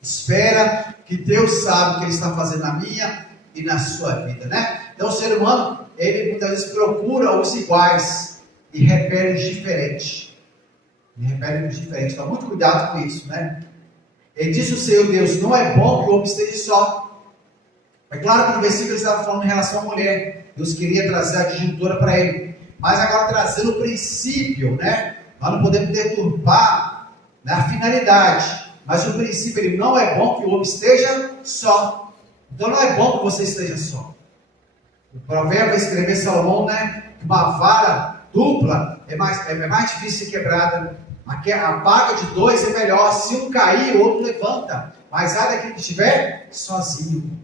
espera que Deus sabe o que Ele está fazendo na minha e na sua vida, né? Então o ser humano, ele muitas vezes procura os iguais e repele os diferentes. Então muito cuidado com isso, né? Ele disse o Senhor Deus, não é bom que o homem esteja só. É claro que no versículo ele estava falando em relação à mulher. Deus queria trazer a adjuntora para ele. Mas agora trazendo o princípio, né? Nós não podemos deturpar, né, a finalidade. Mas o princípio, ele não é bom que o homem esteja só. Então não é bom que você esteja só. O provérbio vai escrever Salomão, né? Uma vara dupla é mais difícil de ser quebrada. A paga de dois é melhor. Se um cair, o outro levanta. Mas há daquele que estiver sozinho.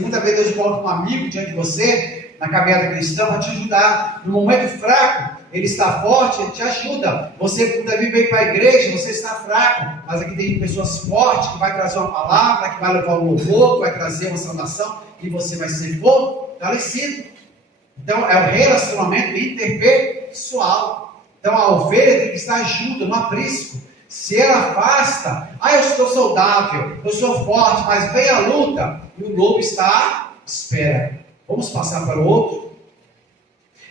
Muitas vezes Deus coloca um amigo diante de você, na caminhada cristã, para te ajudar. No momento fraco, ele está forte, ele te ajuda. Você muitas vezes vem para a igreja, você está fraco, mas aqui tem pessoas fortes que vai trazer uma palavra, que vai levar um louvor, que vai trazer uma salvação, e você vai ser fortalecido. Então é um relacionamento interpessoal. Então a ovelha tem que estar junto, no aprisco. Se ela afasta, eu estou saudável, eu sou forte, mas vem a luta, e o lobo está à espera. Vamos passar para o outro?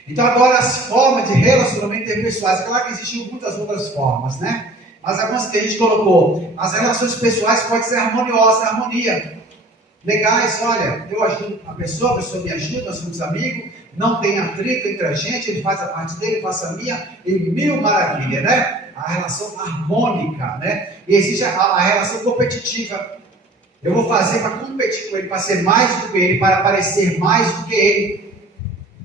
Então agora as formas de relacionamento interpessoais. É claro que existem muitas outras formas, né? Mas algumas que a gente colocou. As relações pessoais podem ser harmoniosas, harmonia. Legais, olha, eu ajudo a pessoa me ajuda, nós somos amigos, não tem atrito entre a gente, ele faz a parte dele, eu faço a minha, e mil maravilhas, né? A relação harmônica, né? E existe a relação competitiva. Eu vou fazer para competir com ele, para ser mais do que ele, para parecer mais do que ele.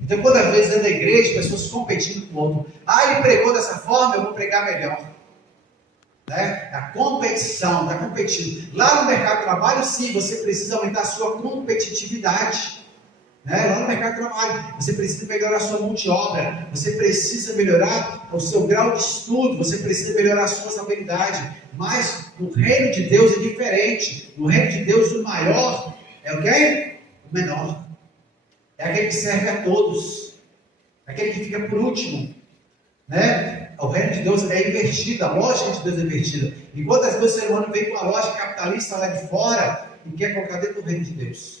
Então, quantas vezes dentro da igreja, pessoas competindo com o outro. Ah, ele pregou dessa forma, eu vou pregar melhor. Né? A competição, está competindo. Lá no mercado de trabalho, sim, você precisa aumentar a sua competitividade. Né? Lá no mercado de trabalho, você precisa melhorar a sua mão de obra, você precisa melhorar o seu grau de estudo, você precisa melhorar as suas habilidades. Mas no reino de Deus é diferente. No reino de Deus, o maior é o quê? O menor. É aquele que serve a todos. É aquele que fica por último. Né? O reino de Deus é invertido, a lógica de Deus é invertida. Enquanto as vezes o ser humano vem com a lógica capitalista lá de fora e quer colocar dentro do reino de Deus.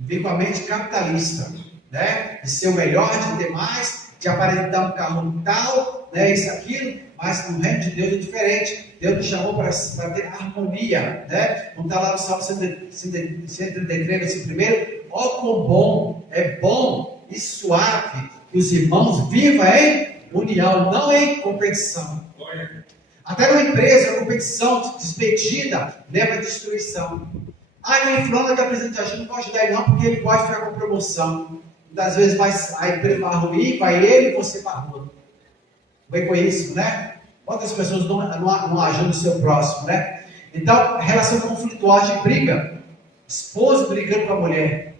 Vem com a mente capitalista, né? De ser o melhor, de ter mais, de aparentar um carro tal, né? Isso, aquilo, mas no reino de Deus é diferente. Deus nos chamou para ter harmonia, né? Como está lá no Salmo 133, versículo 1. Ó, quão bom, é bom e suave que os irmãos vivam em união, não em competição. Até numa empresa, a competição desmedida leva à destruição. Ah, meu fulano está apresentando, não pode ajudar ele não, porque ele pode ficar com promoção. Muitas vezes a empresa vai ruir, vai ele e você para a rua. O egoísmo, né? Quantas pessoas não ajudam o seu próximo, né? Então, relação conflituosa de briga. Esposa brigando com a mulher.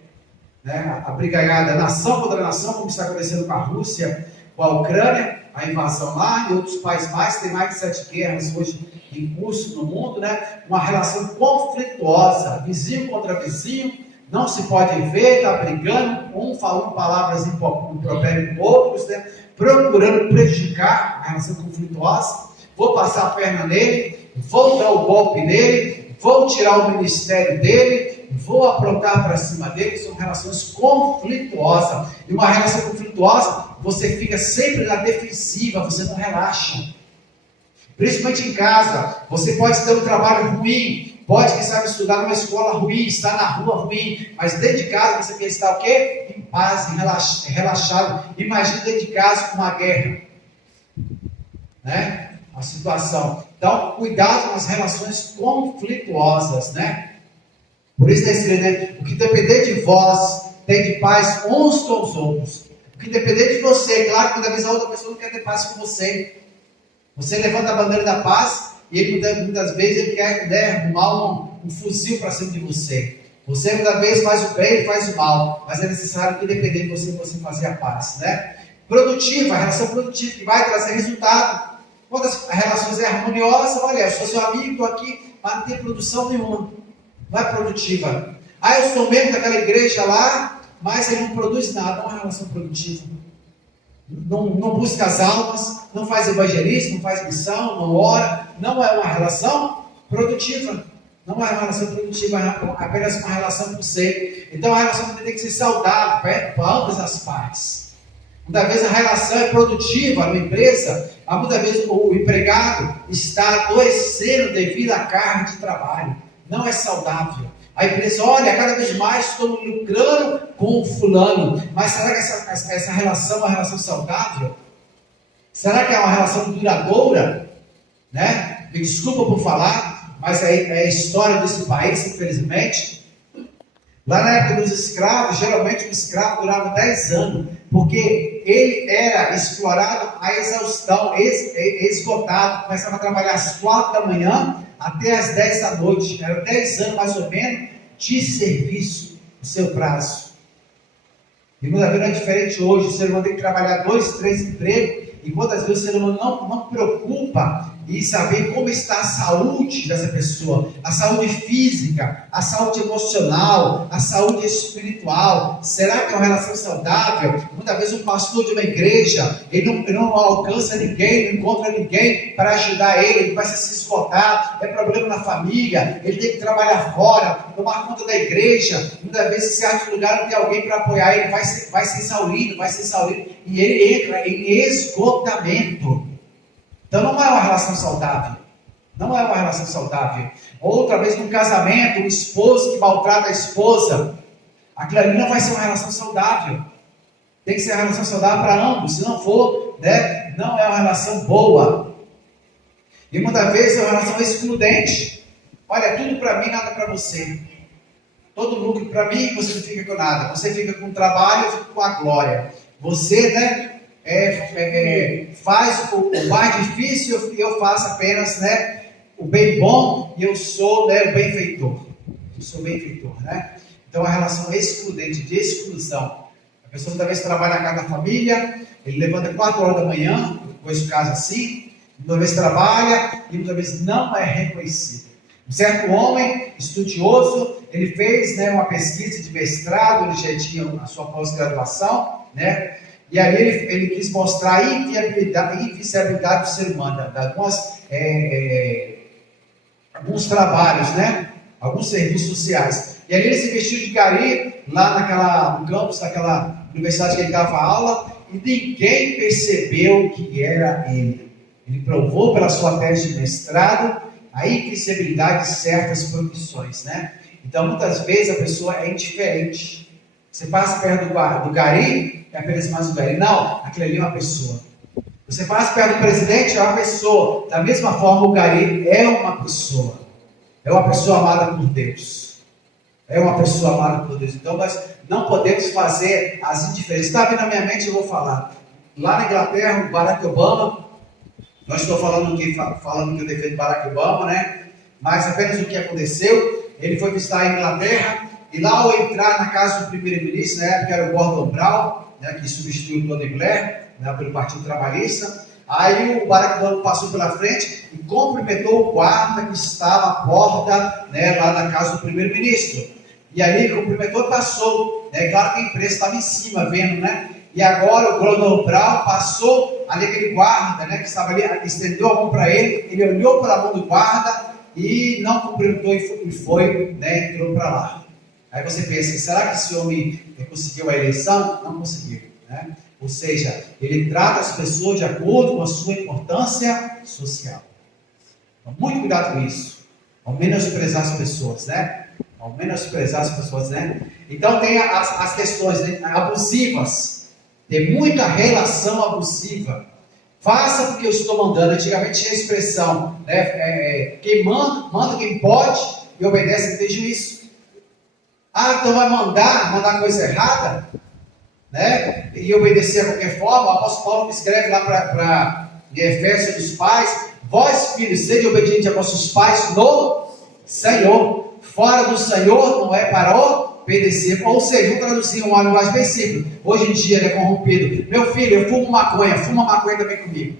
Né? A brigaiada, nação contra nação, como está acontecendo com a Rússia, com a Ucrânia, a invasão lá e outros países mais. Tem mais de 7 guerras hoje em curso no mundo, né? Uma relação conflituosa, vizinho contra vizinho, não se pode ver, está brigando, um falando palavras impropérias com outros, né? Procurando prejudicar a relação conflituosa. Vou passar a perna nele, vou dar o golpe nele, vou tirar o ministério dele, vou aprontar para cima dele. São relações conflituosas. E uma relação conflituosa, você fica sempre na defensiva, você não relaxa. Principalmente em casa, você pode ter um trabalho ruim, pode, quem sabe, estudar numa escola ruim, estar na rua ruim, mas dentro de casa você quer estar o quê? Em paz, relaxado. Imagina dentro de casa com uma guerra, né? A situação. Então, cuidado com as relações conflituosas, né? Por isso está escrito, né? O que depender de vós, tem de paz uns com os outros. O que depender de você, claro que muitas vezes a outra pessoa não quer ter paz com você. Você levanta a bandeira da paz e ele, muitas vezes ele quer, né, arrumar um fuzil para cima de você. Você muitas vezes faz o bem e faz o mal, mas é necessário que depender de você fazer a paz, né? Produtiva, a relação produtiva que vai trazer resultado. Quando as relações é harmoniosa, olha, eu sou seu amigo, estou aqui, mas não tem produção nenhuma, não é produtiva. Ah, eu sou membro daquela igreja lá, mas ele não produz nada, não é uma relação produtiva. Não busca as almas, não faz evangelismo, não faz missão, não ora, não é uma relação produtiva. Não é uma relação produtiva, é apenas uma relação por ser. Então a relação tem que ser saudável para ambas as partes. Muitas vezes a relação é produtiva na empresa, mas muitas vezes o empregado está adoecendo devido à carga de trabalho. Não é saudável. A empresa, olha, cada vez mais estou lucrando com o fulano. Mas será que essa relação é uma relação saudável? Será que é uma relação duradoura? Né? Me desculpa por falar, mas é a história desse país, infelizmente. Lá na época dos escravos, geralmente o escravo durava 10 anos, porque ele era explorado à exaustão, esgotado. Começava a trabalhar às 4 da manhã, até às 10 da noite, eram 10 anos mais ou menos de serviço, o seu prazo. E muitas vezes não é diferente hoje, o ser humano tem que trabalhar 2, 3 empregos, e quantas vezes o ser humano não preocupa em saber como está a saúde dessa pessoa, a saúde física, a saúde emocional, a saúde espiritual. Será que é uma relação saudável? Muitas vezes um pastor de uma igreja, ele não alcança ninguém, não encontra ninguém para ajudar ele vai se esgotar, é problema na família, ele tem que trabalhar fora, tomar conta da igreja. Muitas vezes em certo lugar não tem alguém para apoiar ele, vai se exaurindo, e ele entra em esgotamento. Então não é uma relação saudável. Não é uma relação saudável. Outra vez num casamento, o esposo que maltrata a esposa, aquilo ali não vai ser uma relação saudável. Tem que ser uma relação saudável para ambos. Se não for, né, não é uma relação boa. E muitas vezes é uma relação excludente. Olha, tudo para mim, nada para você. todo lucro para mim, você não fica com nada. Você fica com o trabalho, eu fico com a glória. Você, né, faz o mais difícil e eu faço apenas, né, o bem bom e eu sou, né, o benfeitor. Eu sou o benfeitor, né? Então a relação excludente, de exclusão. A pessoa muitas vezes trabalha na casa da família, ele levanta 4 horas da manhã, eu conheço casos assim, muitas vezes trabalha e muitas vezes não é reconhecido. Um certo homem estudioso, ele fez, né, uma pesquisa de mestrado, ele já tinha a sua pós-graduação, né? E aí ele quis mostrar a invisibilidade do ser humano, alguns trabalhos, né? Alguns serviços sociais. E aí ele se vestiu de gari lá no campus daquela universidade que ele dava aula e ninguém percebeu que era ele. Ele provou pela sua tese de mestrado a invisibilidade de certas profissões, né? Então muitas vezes a pessoa é indiferente. Você passa perto do gari, é apenas mais um gari. Não, aquilo ali é uma pessoa. Você passa perto do presidente, é uma pessoa. Da mesma forma, o gari é uma pessoa. É uma pessoa amada por Deus. É uma pessoa amada por Deus. Então nós não podemos fazer as indiferenças. Está vindo na minha mente, eu vou falar. Lá na Inglaterra, o Barack Obama, não estou falando que eu defendo Barack Obama, né? Mas apenas o que aconteceu, ele foi visitar a Inglaterra, e lá ao entrar na casa do primeiro-ministro, na época era o Gordon Brown, né, que substituiu o Tony Blair, né, pelo Partido Trabalhista. Aí o Barack Obama passou pela frente e cumprimentou o guarda que estava à porta, né, lá na casa do primeiro-ministro. E aí ele cumprimentou e passou. Né, claro que a imprensa estava em cima, vendo, né? E agora o Gordon Brown passou ali, aquele guarda, né, que estava ali, estendeu a mão para ele, ele olhou para a mão do guarda e não cumprimentou e foi, né, entrou para lá. Aí você pensa, será que esse homem conseguiu a eleição? Não conseguiu, né? Ou seja, ele trata as pessoas de acordo com a sua importância social. Então, muito cuidado com isso. Ao menosprezar as pessoas, né? Ao menosprezar as pessoas, né? Então tem as questões, né, abusivas. Tem muita relação abusiva. Faça porque eu estou mandando. Antigamente tinha a expressão, né? Quem manda quem pode e obedece quem tem juízo. Ah, então vai mandar coisa errada, né? E obedecer a qualquer forma. O apóstolo Paulo escreve lá para Efésios dos pais: vós, filhos, sede obedientes a vossos pais no Senhor. Fora do Senhor não é para obedecer. Ou seja, vou traduzir uma linguagem bem simples. Hoje em dia ele é corrompido. Meu filho, eu fumo maconha, fuma maconha também comigo.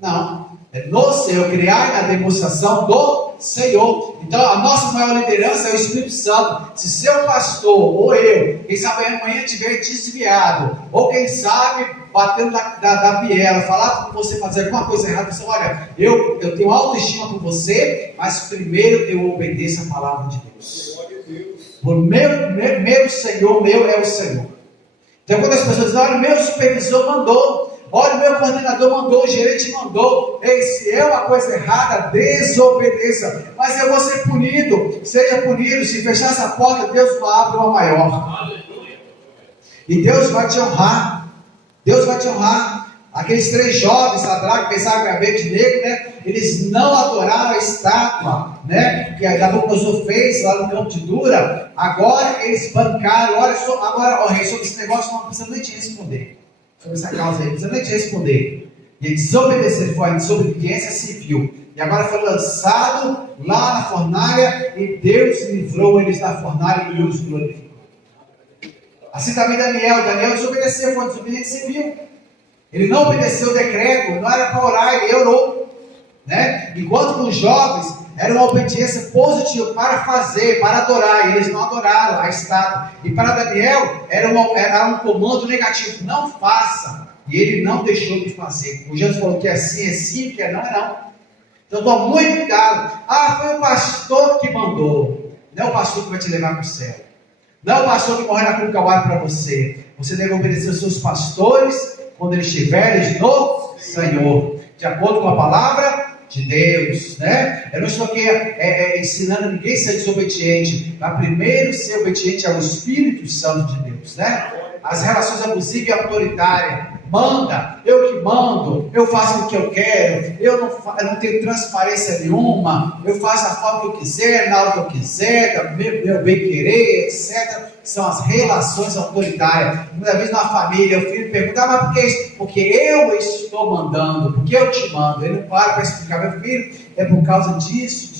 Não. É no Senhor, criar na demonstração do Senhor. Então a nossa maior liderança é o Espírito Santo. Se seu pastor ou eu, quem sabe amanhã estiver desviado, ou quem sabe batendo da biela, falar para você fazer alguma coisa errada, você olha, eu tenho autoestima por você, mas primeiro eu obedeço a palavra de Deus. Por meu Senhor, meu é o Senhor. Então quando as pessoas dizem, olha, meu supervisor mandou, olha, o meu coordenador mandou, o gerente mandou. Ei, se é uma coisa errada, desobedeça. Mas eu vou ser punido. Seja punido. Se fechar essa porta, Deus vai abrir uma maior. E Deus vai te honrar. Deus vai te honrar. Aqueles 3 jovens, Sadraque, Mesaque e Abednego, né? Eles não adoraram a estátua, né? Que Nabucodonosor fez lá no campo de Dura. Agora eles bancaram. Olha só, agora, rei, sobre esse negócio, não precisa nem te responder. Sobre essa causa aí, não precisa nem te responder. E desobedecer, foi a desobediência civil. E agora foi lançado lá na fornalha e Deus livrou eles da fornalha e os glorificou. Assim também Daniel desobedeceu, foi desobediência civil. Ele não obedeceu o decreto, não era para orar, ele orou. Né? Enquanto com os jovens era uma obediência positiva para fazer, para adorar, e eles não adoraram a estátua. E para Daniel era um comando negativo, não faça. E ele não deixou de fazer. O Jesus falou que é sim, que é não. Então toma muito cuidado. Ah, foi o pastor que mandou. Não é o pastor que vai te levar para o céu. Não é o pastor que morre na cruz do Calvário para você. Você deve obedecer aos seus pastores quando eles estiverem no Senhor, de acordo com a palavra de Deus, né? Eu não estou aqui ensinando ninguém a ser desobediente, mas primeiro ser obediente ao Espírito Santo de Deus, né? As relações abusivas e autoritárias, manda, eu que mando, eu faço o que eu quero, eu não tenho transparência nenhuma, eu faço a forma que eu quiser, na hora que eu quiser, meu bem querer, etc. São as relações autoritárias. Muitas vezes na família, o filho pergunta, mas por que isso? Porque eu estou mandando, porque eu te mando. Ele não para explicar, meu filho, é por causa disso.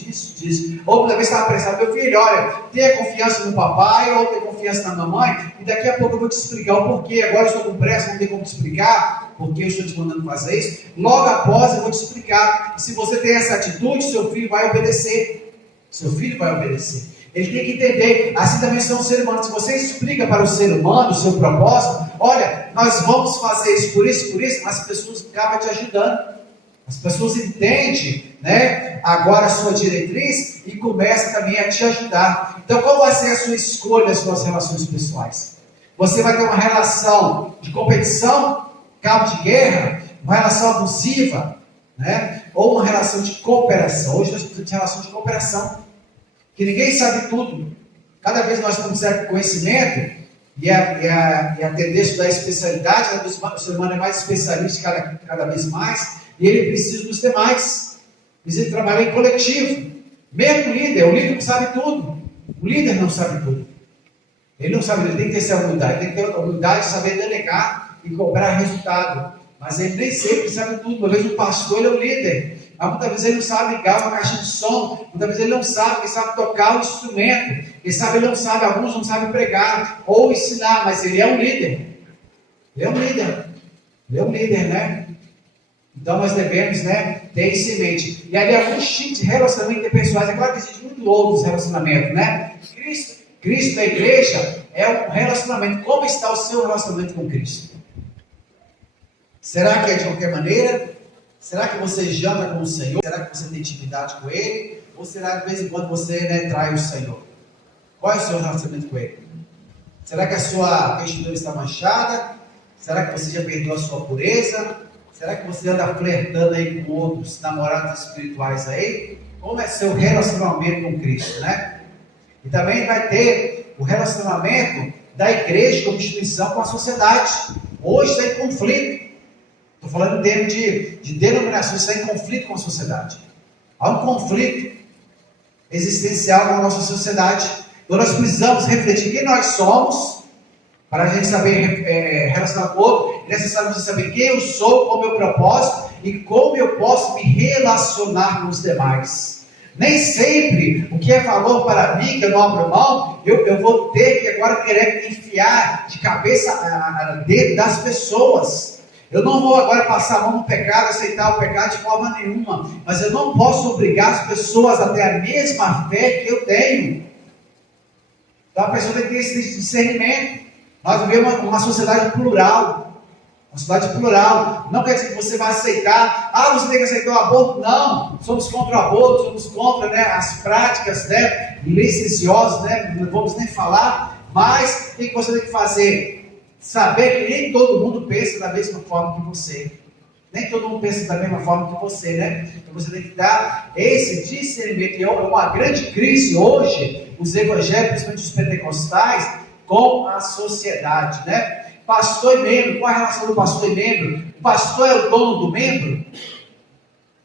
Ou muitas vezes está apressado, meu filho, olha, tenha confiança no papai, ou tenha confiança na mamãe, e daqui a pouco eu vou te explicar o porquê. Agora eu estou com pressa, não tem como te explicar, porque eu estou te mandando fazer isso. Logo após eu vou te explicar. E se você tem essa atitude, seu filho vai obedecer. Seu filho vai obedecer. Ele tem que entender, assim também são os seres humanos. Se você explica para o ser humano o seu propósito, olha, nós vamos fazer isso, por isso, as pessoas acabam te ajudando. As pessoas entendem, né, agora a sua diretriz e começam também a te ajudar. Então, qual vai ser a sua escolha nas suas relações pessoais? Você vai ter uma relação de competição, cabo de guerra, uma relação abusiva, né, ou uma relação de cooperação. Hoje nós temos relação de cooperação, que ninguém sabe tudo. Cada vez nós temos certo conhecimento e a tendência da especialidade, o ser humano é mais especialista cada vez mais, e ele precisa dos demais, precisa trabalhar em coletivo. Mesmo o líder não sabe tudo. O líder não sabe tudo. Ele não sabe, ele tem que ter essa humildade, tem que ter a humildade de saber delegar e cobrar resultado. Mas ele nem sempre sabe tudo. Uma vez o pastor, ele é o líder. Mas muitas vezes ele não sabe ligar uma caixa de som, muitas vezes ele não sabe, ele sabe tocar o instrumento, ele não sabe, alguns não sabem pregar ou ensinar, mas ele é um líder. Ele é um líder. Ele é um líder, né? Então nós devemos, né, ter isso em mente. E ali alguns tipos de relacionamento interpessoais, é claro que existe muito outros relacionamentos, né? Cristo da igreja é um relacionamento. Como está o seu relacionamento com Cristo? Será que é de qualquer maneira? Será que você janta com o Senhor? Será que você tem intimidade com Ele? Ou será que de vez em quando você, né, trai o Senhor? Qual é o seu relacionamento com Ele? Será que a sua vestidura está manchada? Será que você já perdeu a sua pureza? Será que você anda flertando aí com outros namorados espirituais aí? Como é seu relacionamento com Cristo, né? E também vai ter o relacionamento da igreja como instituição com a sociedade. Hoje está em conflito. Estou falando em termos de denominações, está em conflito com a sociedade. Há um conflito existencial com a nossa sociedade. Então nós precisamos refletir quem nós somos, para a gente saber relacionar com o outro. É necessário você saber quem eu sou, qual é o meu propósito e como eu posso me relacionar com os demais. Nem sempre o que é valor para mim, que eu não abro mão, eu vou ter que agora querer enfiar de cabeça dentro das pessoas. Eu não vou agora passar a mão no pecado, aceitar o pecado de forma nenhuma, mas eu não posso obrigar as pessoas a ter a mesma fé que eu tenho. Então a pessoa tem que ter esse discernimento. Nós vivemos uma sociedade plural. Uma sociedade plural. Não quer dizer que você vai aceitar. Você tem que aceitar o aborto. Não. Somos contra o aborto. Somos contra, né, as práticas, né, licenciosas. Né, não vamos nem falar. Mas o que você tem que fazer? Saber que nem todo mundo pensa da mesma forma que você. Nem todo mundo pensa da mesma forma que você, né? Então você tem que dar esse discernimento. E é uma grande crise hoje, os evangélicos, principalmente os pentecostais, com a sociedade, né? Pastor e membro, qual a relação do pastor e membro? O pastor é o dono do membro?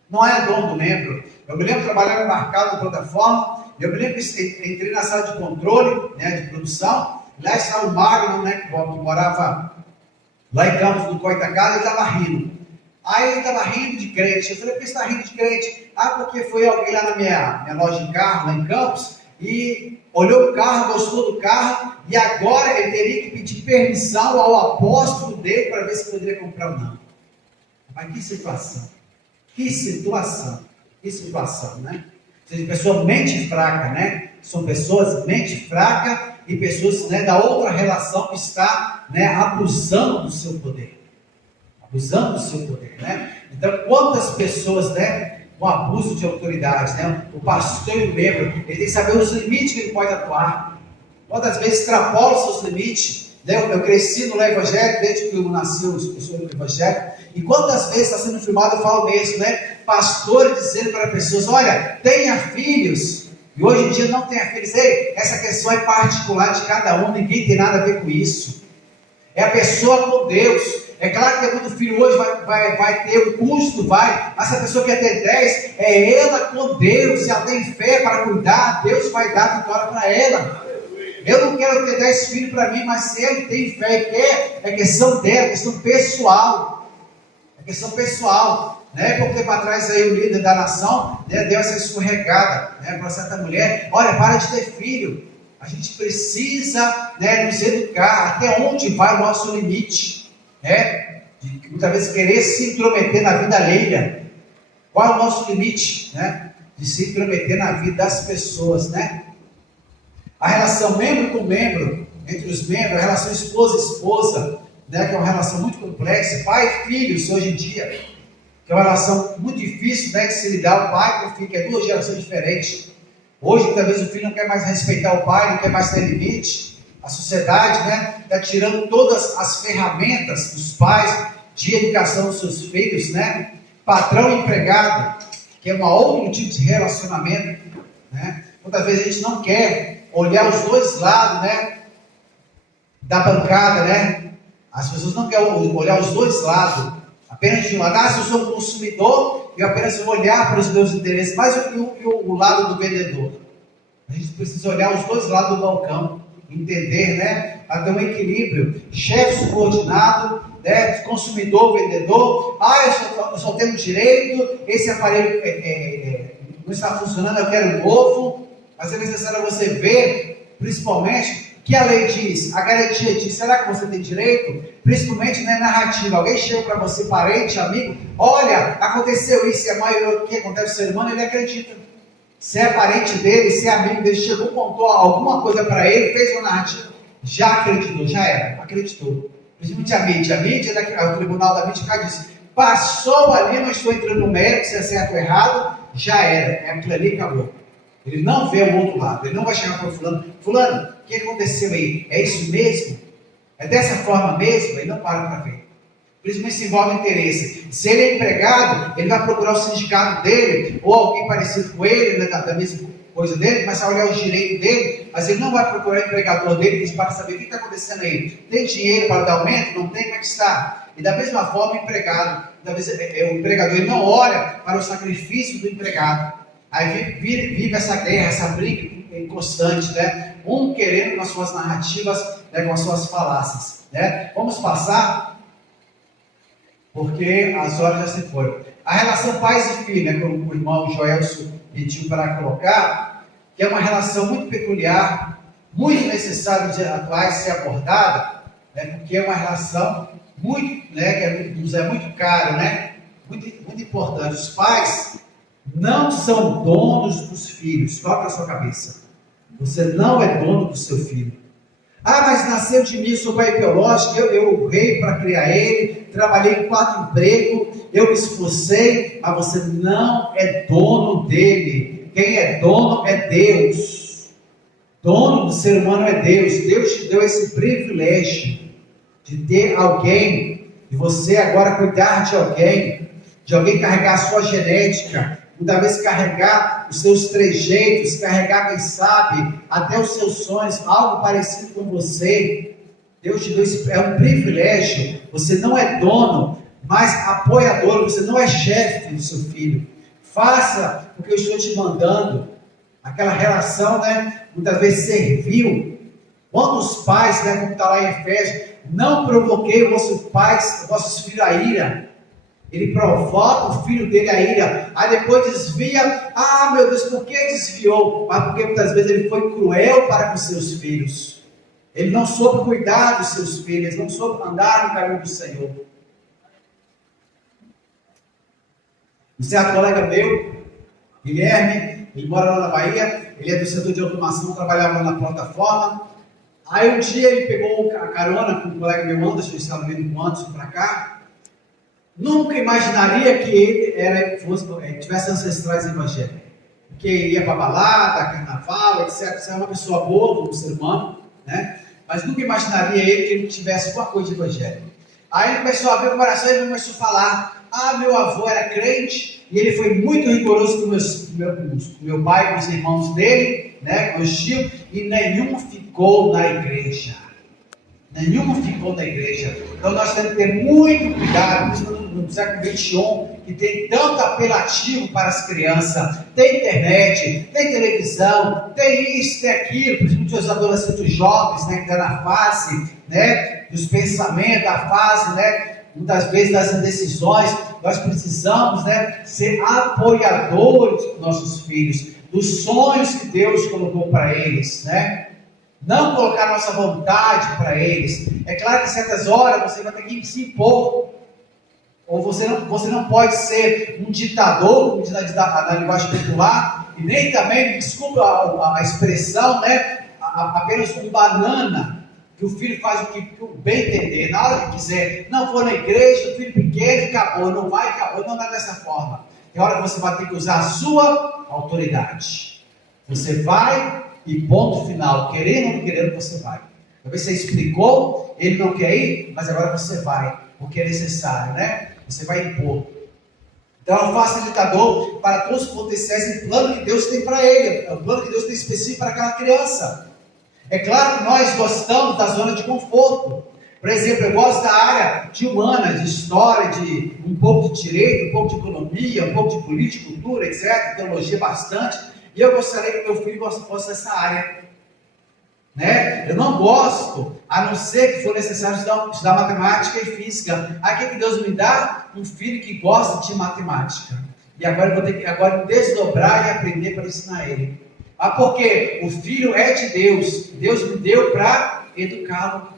Não é o dono do membro. Eu me lembro de trabalhar embarcado na plataforma, eu me lembro que entrei na sala de controle, né, de produção, lá estava o Magno, né, que morava lá em Campos do Coitacado, ele estava rindo. Aí ele estava rindo de crente. Eu falei, por que você está rindo de crente? Porque foi alguém lá na minha loja de carro, lá em Campos, e olhou o carro, gostou do carro, e agora ele teria que pedir permissão ao apóstolo dele para ver se poderia comprar ou não. Mas que situação, né? Ou seja, pessoa mente fraca, né? São pessoas mente fraca e pessoas, né, da outra relação que está, né, abusando do seu poder. Né? Então, quantas pessoas, né, com abuso de autoridade, né? O pastor e o membro, ele tem que saber os limites que ele pode atuar. Quantas vezes extrapola os seus limites, né? Eu cresci no evangelho, desde que eu nasci, eu sou do evangelho, e quantas vezes está sendo filmado, eu falo mesmo, né? Pastor dizendo para pessoas, olha, tenha filhos, e hoje em dia não tenha filhos. Ei, essa questão é particular de cada um, ninguém tem nada a ver com isso. É a pessoa com Deus. É claro que ter muito filho hoje vai ter um custo, mas se a pessoa quer ter 10, é ela com Deus, se ela tem fé para cuidar, Deus vai dar a vitória para ela. Eu não quero ter 10 filhos para mim, mas se ele tem fé e quer, é questão dela, é questão pessoal. É questão pessoal. Pouco tempo atrás aí o líder da nação, deu essa escorregada, para certa mulher: olha, para de ter filho. A gente precisa, nos educar até onde vai o nosso limite, de muitas vezes querer se intrometer na vida alheia. Qual é o nosso limite, de se intrometer na vida das pessoas, A relação membro com membro, entre os membros, a relação esposa-esposa, que é uma relação muito complexa, pai e filhos hoje em dia, que é uma relação muito difícil, de se lidar, o pai com o filho, que é duas gerações diferentes. Hoje, talvez o filho não quer mais respeitar o pai, não quer mais ter limite. A sociedade, está tirando todas as ferramentas dos pais de educação dos seus filhos, Patrão e empregado, que é um outro tipo de relacionamento, Muitas vezes a gente não quer olhar os dois lados, da bancada, As pessoas não querem olhar os dois lados. Apenas de um lado, se eu sou um consumidor, eu apenas vou olhar para os meus interesses, mas o lado do vendedor. A gente precisa olhar os dois lados do balcão, entender, para ter um equilíbrio. Chefe subordinado, consumidor, vendedor. Eu só tenho direito, esse aparelho não está funcionando, eu quero um novo. Mas é necessário você ver, principalmente, que a lei diz, a garantia diz: será que você tem direito? Principalmente na narrativa. Alguém chega para você, parente, amigo: olha, aconteceu isso. E a maioria que acontece no ser humano, ele acredita. Se é parente dele, se é amigo dele, chegou, contou alguma coisa para ele, fez uma narrativa, já acreditou, já era, acreditou. Principalmente a mídia, o tribunal da mídia cá diz: passou ali, não estou entrando no mérito, se é certo ou errado, já era, aquilo ali acabou. Ele não vê o outro lado, ele não vai chegar para o fulano: fulano, o que aconteceu aí? É isso mesmo? É dessa forma mesmo? Ele não para ver. Principalmente se envolve interesse. Se ele é empregado, ele vai procurar o sindicato dele, ou alguém parecido com ele, da mesma coisa dele, começa a olhar os direitos dele, mas ele não vai procurar o empregador dele para saber o que está acontecendo aí. Tem dinheiro para dar aumento? Não tem? Como é que está? E da mesma forma o empregado. O empregador, ele não olha para o sacrifício do empregado. Aí vive essa guerra, essa briga constante, Um querendo com as suas narrativas, com as suas falácias, Vamos passar, porque as horas já se foram. A relação pais e filhos, como o irmão Joelson pediu para colocar, que é uma relação muito peculiar, muito necessária nos dias atuais ser abordada, porque é uma relação muito, que nos é muito caro, muito importante. Os pais não são donos dos filhos. Coloca a sua cabeça. Você não é dono do seu filho. Mas nasceu de mim, sou pai biológico, eu urrei para criar ele, trabalhei em 4 empregos, eu me esforcei, mas você não é dono dele. Quem é dono é Deus. Dono do ser humano é Deus. Deus te deu esse privilégio de ter alguém, de você agora cuidar de alguém carregar a sua genética, muitas vezes carregar os seus trejeitos, carregar, quem sabe, até os seus sonhos, algo parecido com você. Deus te deu isso, é um privilégio. Você não é dono, mas apoiador. Você não é chefe do seu filho. Faça o que eu estou te mandando. Aquela relação, muitas vezes servil. Quantos pais, como está lá em Efésios: não provoquei vossos filhos a ira. Ele provoca o filho dele a ira, aí depois desvia. Meu Deus, por que desviou? Mas porque muitas vezes ele foi cruel para com seus filhos. Ele não soube cuidar dos seus filhos, ele não soube andar no caminho do Senhor. Um certo colega meu, Guilherme, ele mora lá na Bahia, ele é do setor de automação, trabalhava lá na plataforma. Aí um dia ele pegou a carona com um colega meu, Anderson, que estava vindo com o Anderson para cá. Nunca imaginaria que ele tivesse ancestrais evangélicos. Porque ia para balada, carnaval, etc. Você é uma pessoa boa, como ser humano, mas nunca imaginaria que ele tivesse alguma coisa de evangélico. Aí ele começou a abrir o coração e ele começou a falar: meu avô era crente e ele foi muito rigoroso com meu pai, com os irmãos dele, com os tios, e nenhum ficou na igreja. Nenhum ficou na igreja. Então nós temos que ter muito cuidado, principalmente no século XXI, que tem tanto apelativo para as crianças. Tem internet, tem televisão, tem isso, tem aquilo, principalmente os adolescentes jovens, né, que estão na fase, né, dos pensamentos, a fase, né, muitas vezes das indecisões. Nós precisamos, né, ser apoiadores dos nossos filhos, dos sonhos que Deus colocou para eles, né? Não colocar nossa vontade para eles. É claro que em certas horas você vai ter que se impor. Ou você não pode ser um ditador, como diz na linguagem popular, e nem também, desculpa a expressão, né, apenas um banana, que o filho faz o que o bem entender, na hora que quiser. Não for na igreja, o filho pequeno, acabou, não vai, acabou, não é dessa forma. Tem hora que você vai ter que usar a sua autoridade. Você vai e ponto final, querendo ou não querendo, você vai. Talvez você explicou, ele não quer ir, mas agora você vai, porque é necessário, né? Você vai impor. Então é um facilitador para todos os potenciais e plano que Deus tem para ele, é o plano que Deus tem específico para aquela criança. É claro que nós gostamos da zona de conforto. Por exemplo, eu gosto da área de humanas, de história, de um pouco de direito, um pouco de economia, um pouco de política, cultura, etc., teologia bastante. E eu gostaria que meu filho fosse dessa área. Né? Eu não gosto, a não ser que for necessário estudar matemática e física. Aí o que Deus me dá? Um filho que gosta de matemática. E agora eu vou ter que desdobrar e aprender para ensinar ele. Porque o filho é de Deus. Deus me deu para educá-lo.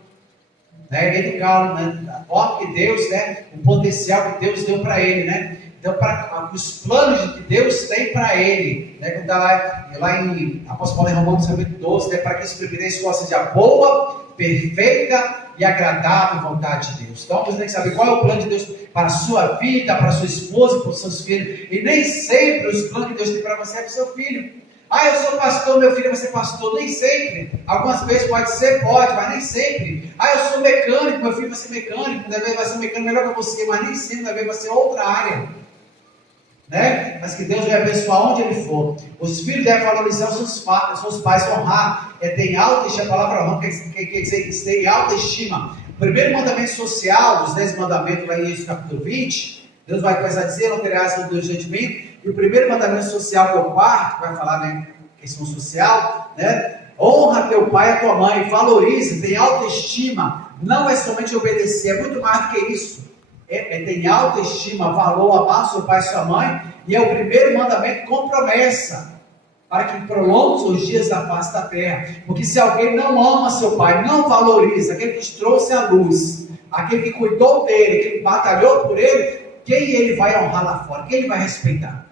Né? Educá-lo, né? Da forma que Deus, né? O potencial que Deus deu para ele, né? Então, para os planos que Deus tem para ele, né? Quando está lá em Apóstolo Paulo em Romanos capítulo 12, né? Para que experimente qual seja a boa, perfeita e agradável vontade de Deus. Então, você tem que saber qual é o plano de Deus para a sua vida, para a sua esposa, para os seus filhos. E nem sempre os planos que Deus tem para você é para o seu filho. Eu sou pastor, meu filho vai ser pastor. Nem sempre. Algumas vezes pode ser, mas nem sempre. Eu sou mecânico, meu filho vai ser mecânico. Talvez vai ser um mecânico melhor que você, mas nem sempre, talvez vai ser outra área. Né? Mas que Deus vai abençoar onde ele for. Os filhos devem valorizar os seus pais, honrar. Tem alta estima, a palavra honra quer dizer que tem alta estima. O primeiro mandamento social, dos 10 mandamentos, lá em Êxodo capítulo 20, Deus vai começar a dizer: não terás dúvida diante de mim. E o primeiro mandamento social, que é o quarto, vai falar, né, questão social, né? Honra teu pai e a tua mãe, valorize, tem autoestima. Não é somente obedecer, é muito mais do que isso. Tem autoestima, valor, amar seu pai e sua mãe. E é o primeiro mandamento com promessa, para que prolongue os dias da face da terra. Porque se alguém não ama seu pai, não valoriza, aquele que te trouxe a luz, aquele que cuidou dele, que batalhou por ele, quem ele vai honrar lá fora? Quem ele vai respeitar?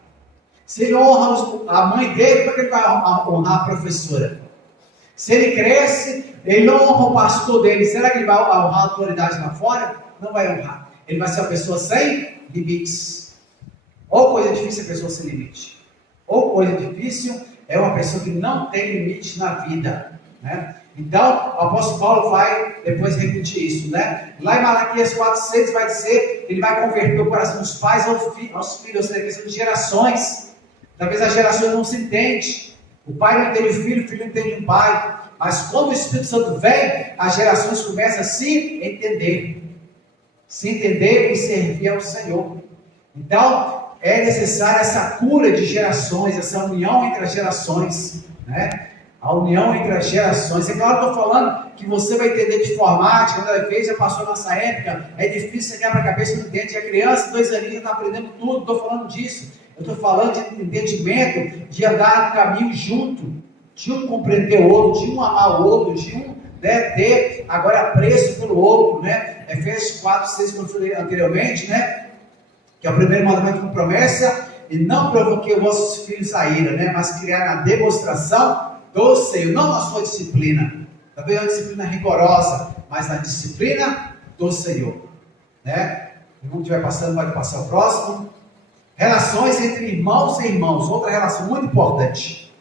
Se ele honra a mãe dele, por que ele vai honrar a professora? Se ele cresce, ele não honra o pastor dele, será que ele vai honrar a autoridade lá fora? Não vai honrar. Ele vai ser uma pessoa sem limites. Ou coisa difícil é pessoa sem limite. Ou coisa difícil é uma pessoa que não tem limite na vida. Né? Então, o apóstolo Paulo vai depois repetir isso. Né? Lá em Malaquias 4,6 vai dizer que ele vai converter o coração dos pais aos filhos, ou seja, questão de gerações. Talvez as gerações não se entendem. O pai não entende o filho não entende o pai. Mas quando o Espírito Santo vem, as gerações começam a se entender. Se entender e servir ao Senhor. Então, é necessária essa cura de gerações, essa união entre as gerações. Né? A união entre as gerações. É claro que eu estou falando que você vai entender de informática, quando ela fez, já passou a nossa época, é difícil, você quebra a cabeça, não entende. A criança, 2 aninhos, já está aprendendo tudo, estou falando disso. Eu estou falando de entendimento, de andar no caminho junto, de um compreender o outro, de um amar o outro, de um, né, ter agora apreço pelo outro, né? Efésios 4,6, como eu falei anteriormente, né? Que é o primeiro mandamento com promessa: e não provoquei os vossos filhos a ira, né? Mas criar na demonstração do Senhor, não na sua disciplina. Também é uma disciplina rigorosa, mas na disciplina do Senhor, né? Se não estiver passando, pode passar o próximo. Relações entre irmãos e irmãos, outra relação muito importante.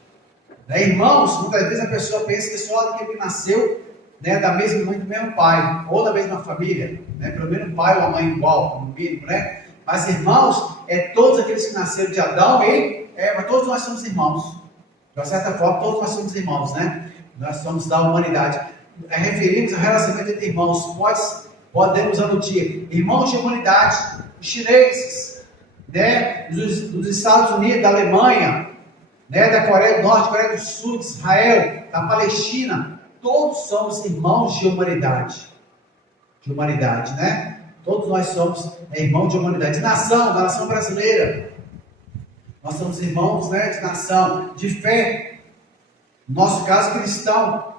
Né? Irmãos, muitas vezes a pessoa pensa que só aquele que nasceu, né, da mesma mãe, do mesmo pai, ou da mesma família, né? Pelo menos pai ou a mãe igual, no mínimo, né? Mas irmãos, todos aqueles que nasceram de Adão, mas todos nós somos irmãos. De uma certa forma, todos nós somos irmãos, né? Nós somos da humanidade. referimos ao relacionamento entre irmãos. Podemos anotar irmãos de humanidade, os chineses, né, dos Estados Unidos, da Alemanha, né, da Coreia do Norte, Coreia do Sul, de Israel, da Palestina. Todos somos irmãos de humanidade. De humanidade, né? Todos nós somos irmãos de humanidade. De nação, da nação brasileira. Nós somos irmãos, né, de nação, de fé. No nosso caso, cristão.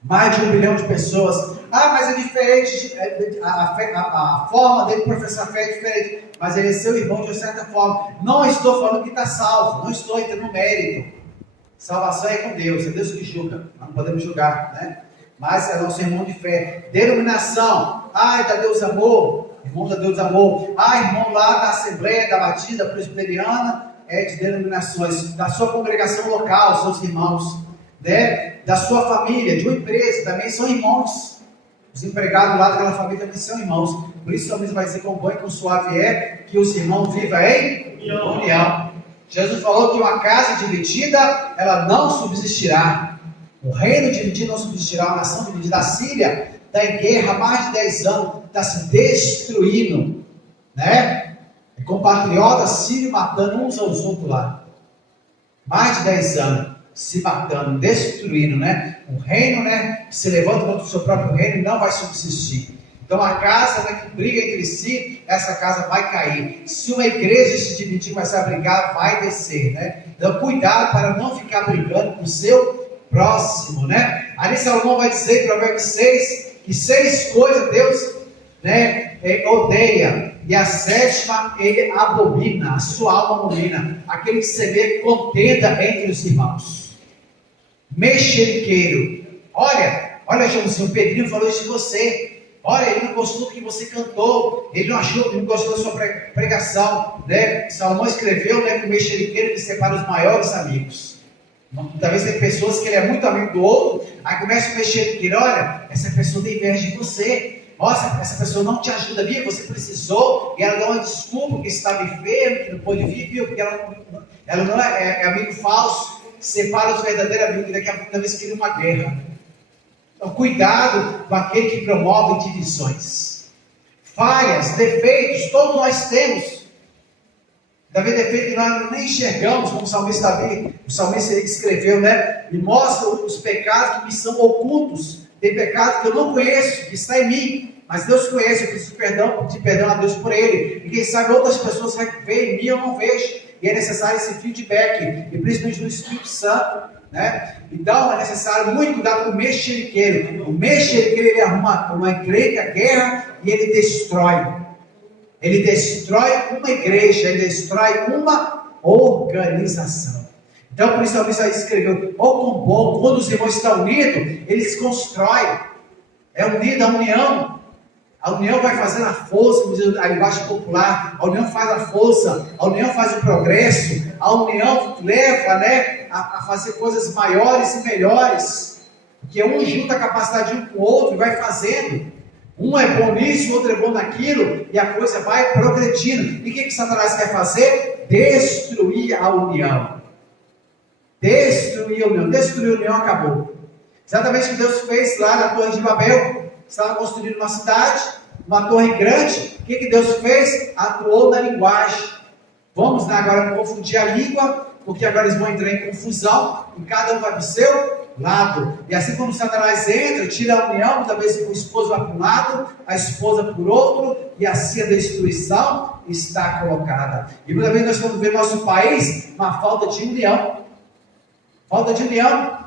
Mais de 1 bilhão de pessoas. Ah, mas é diferente. A forma dele professar a fé é diferente. Mas ele é seu irmão de uma certa forma. Não estou falando que está salvo. Não estou entrando no mérito. Salvação é com Deus. É Deus que julga. Nós não podemos julgar, né? Mas é nosso irmão de fé. Denominação. Ah, é da Deus Amor. Irmão da Deus Amor. Ah, irmão lá da Assembleia, da Batida Presbiteriana. É de denominações. Da sua congregação local, seus irmãos. Né? Da sua família, de uma empresa, também são irmãos. Os empregados lá daquela família também são irmãos. Por isso, o vai dizer: quão bom e quão suave é que os irmãos vivam em união. Jesus falou que uma casa dividida, ela não subsistirá. O reino dividido não subsistirá. Uma nação dividida. A Síria está em guerra há mais de 10 anos, está se destruindo, né? É compatriotas sírios matando uns aos outros lá. Mais de 10 anos. Se matando, destruindo, né? O reino, né? Se levanta contra o seu próprio reino e não vai subsistir. Então a casa, né, que briga entre si, essa casa vai cair. Se uma igreja se dividir, começar a brigar, vai descer, né? Então cuidado para não ficar brigando com o seu próximo, né? Ali Salomão vai dizer em Provérbios 6, que 6 coisas Deus, né, odeia. E a 7ª ele abomina, a sua alma abomina. Aquele que semeia contenda entre os irmãos. Mexeriqueiro. Olha, Joãozinho, o Pedrinho falou isso de você. Olha, ele não gostou do que você cantou. Ele não gostou da sua pregação, né? Salomão escreveu, né, que o mexeriqueiro que separa os maiores amigos. Talvez tem pessoas que ele é muito amigo do outro. Aí começa o mexeriqueiro: olha, essa pessoa tem inveja de você. Nossa, essa pessoa não te ajuda, viu? Você precisou, e ela dá uma desculpa que estava enfermo, que não pôde vir, viu? Porque ela não é amigo falso. Separa os verdadeiros amigos, que daqui a pouco talvez cria uma guerra. Então, cuidado com aquele que promove divisões. Falhas, defeitos, todos nós temos. Talvez defeito que nós nem enxergamos, como o salmista Davi, o salmista ele escreveu, né? E mostra os pecados que me são ocultos. Tem pecado que eu não conheço, que está em mim, mas Deus conhece. Eu preciso pedir perdão a Deus por ele. E quem sabe outras pessoas vão ver em mim, eu não vejo. E é necessário esse feedback, e principalmente do Espírito Santo, né? Então é necessário muito cuidado com o mexeriqueiro. O mexeriqueiro, ele arruma uma encrenca, guerra, e ele destrói. Ele destrói uma igreja, ele destrói uma organização. Então, por isso, a Bíblia escreveu: ou com bom, quando os irmãos estão unidos, eles constroem. É unido, a união. A união vai fazendo a força, como diz a linguagem popular. A união faz a força, a união faz o progresso. A união leva, né, a fazer coisas maiores e melhores. Porque um junta a capacidade de um com o outro e vai fazendo. Um é bom nisso, o outro é bom naquilo, e a coisa vai progredindo. E o que Satanás quer fazer? Destruir a união. Destruir a união. Destruir a união, acabou. Exatamente o que Deus fez lá na Torre de Babel. Estava construindo uma cidade, uma torre grande. O que Deus fez? Atuou na linguagem. Vamos agora confundir a língua, porque agora eles vão entrar em confusão, e cada um vai para o seu lado. E assim como Satanás entra, tira a união, talvez o esposo vai para um lado, a esposa por outro, e assim a destruição está colocada. E muitas vezes nós estamos vendo no nosso país uma falta de união. Falta de união.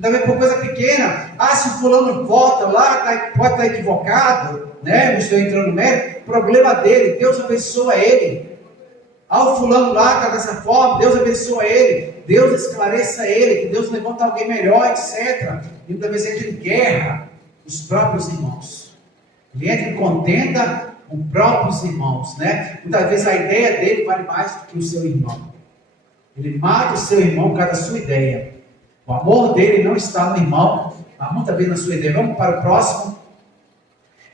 Talvez por coisa pequena. Ah, se o fulano vota lá, pode estar equivocado, né? Não estou entrando no mérito. Problema dele, Deus abençoa ele. Ah, o fulano lá está dessa forma, Deus abençoa ele, Deus esclareça ele, que Deus levanta alguém melhor, etc. E muitas vezes entra em guerra os próprios irmãos. Ele entra em contenda com próprios irmãos, né? Muitas vezes a ideia dele vale mais do que o seu irmão. Ele mata o seu irmão por causa da sua ideia. O amor dele não está no irmão, mas muitas vezes na sua ideia. Vamos para o próximo.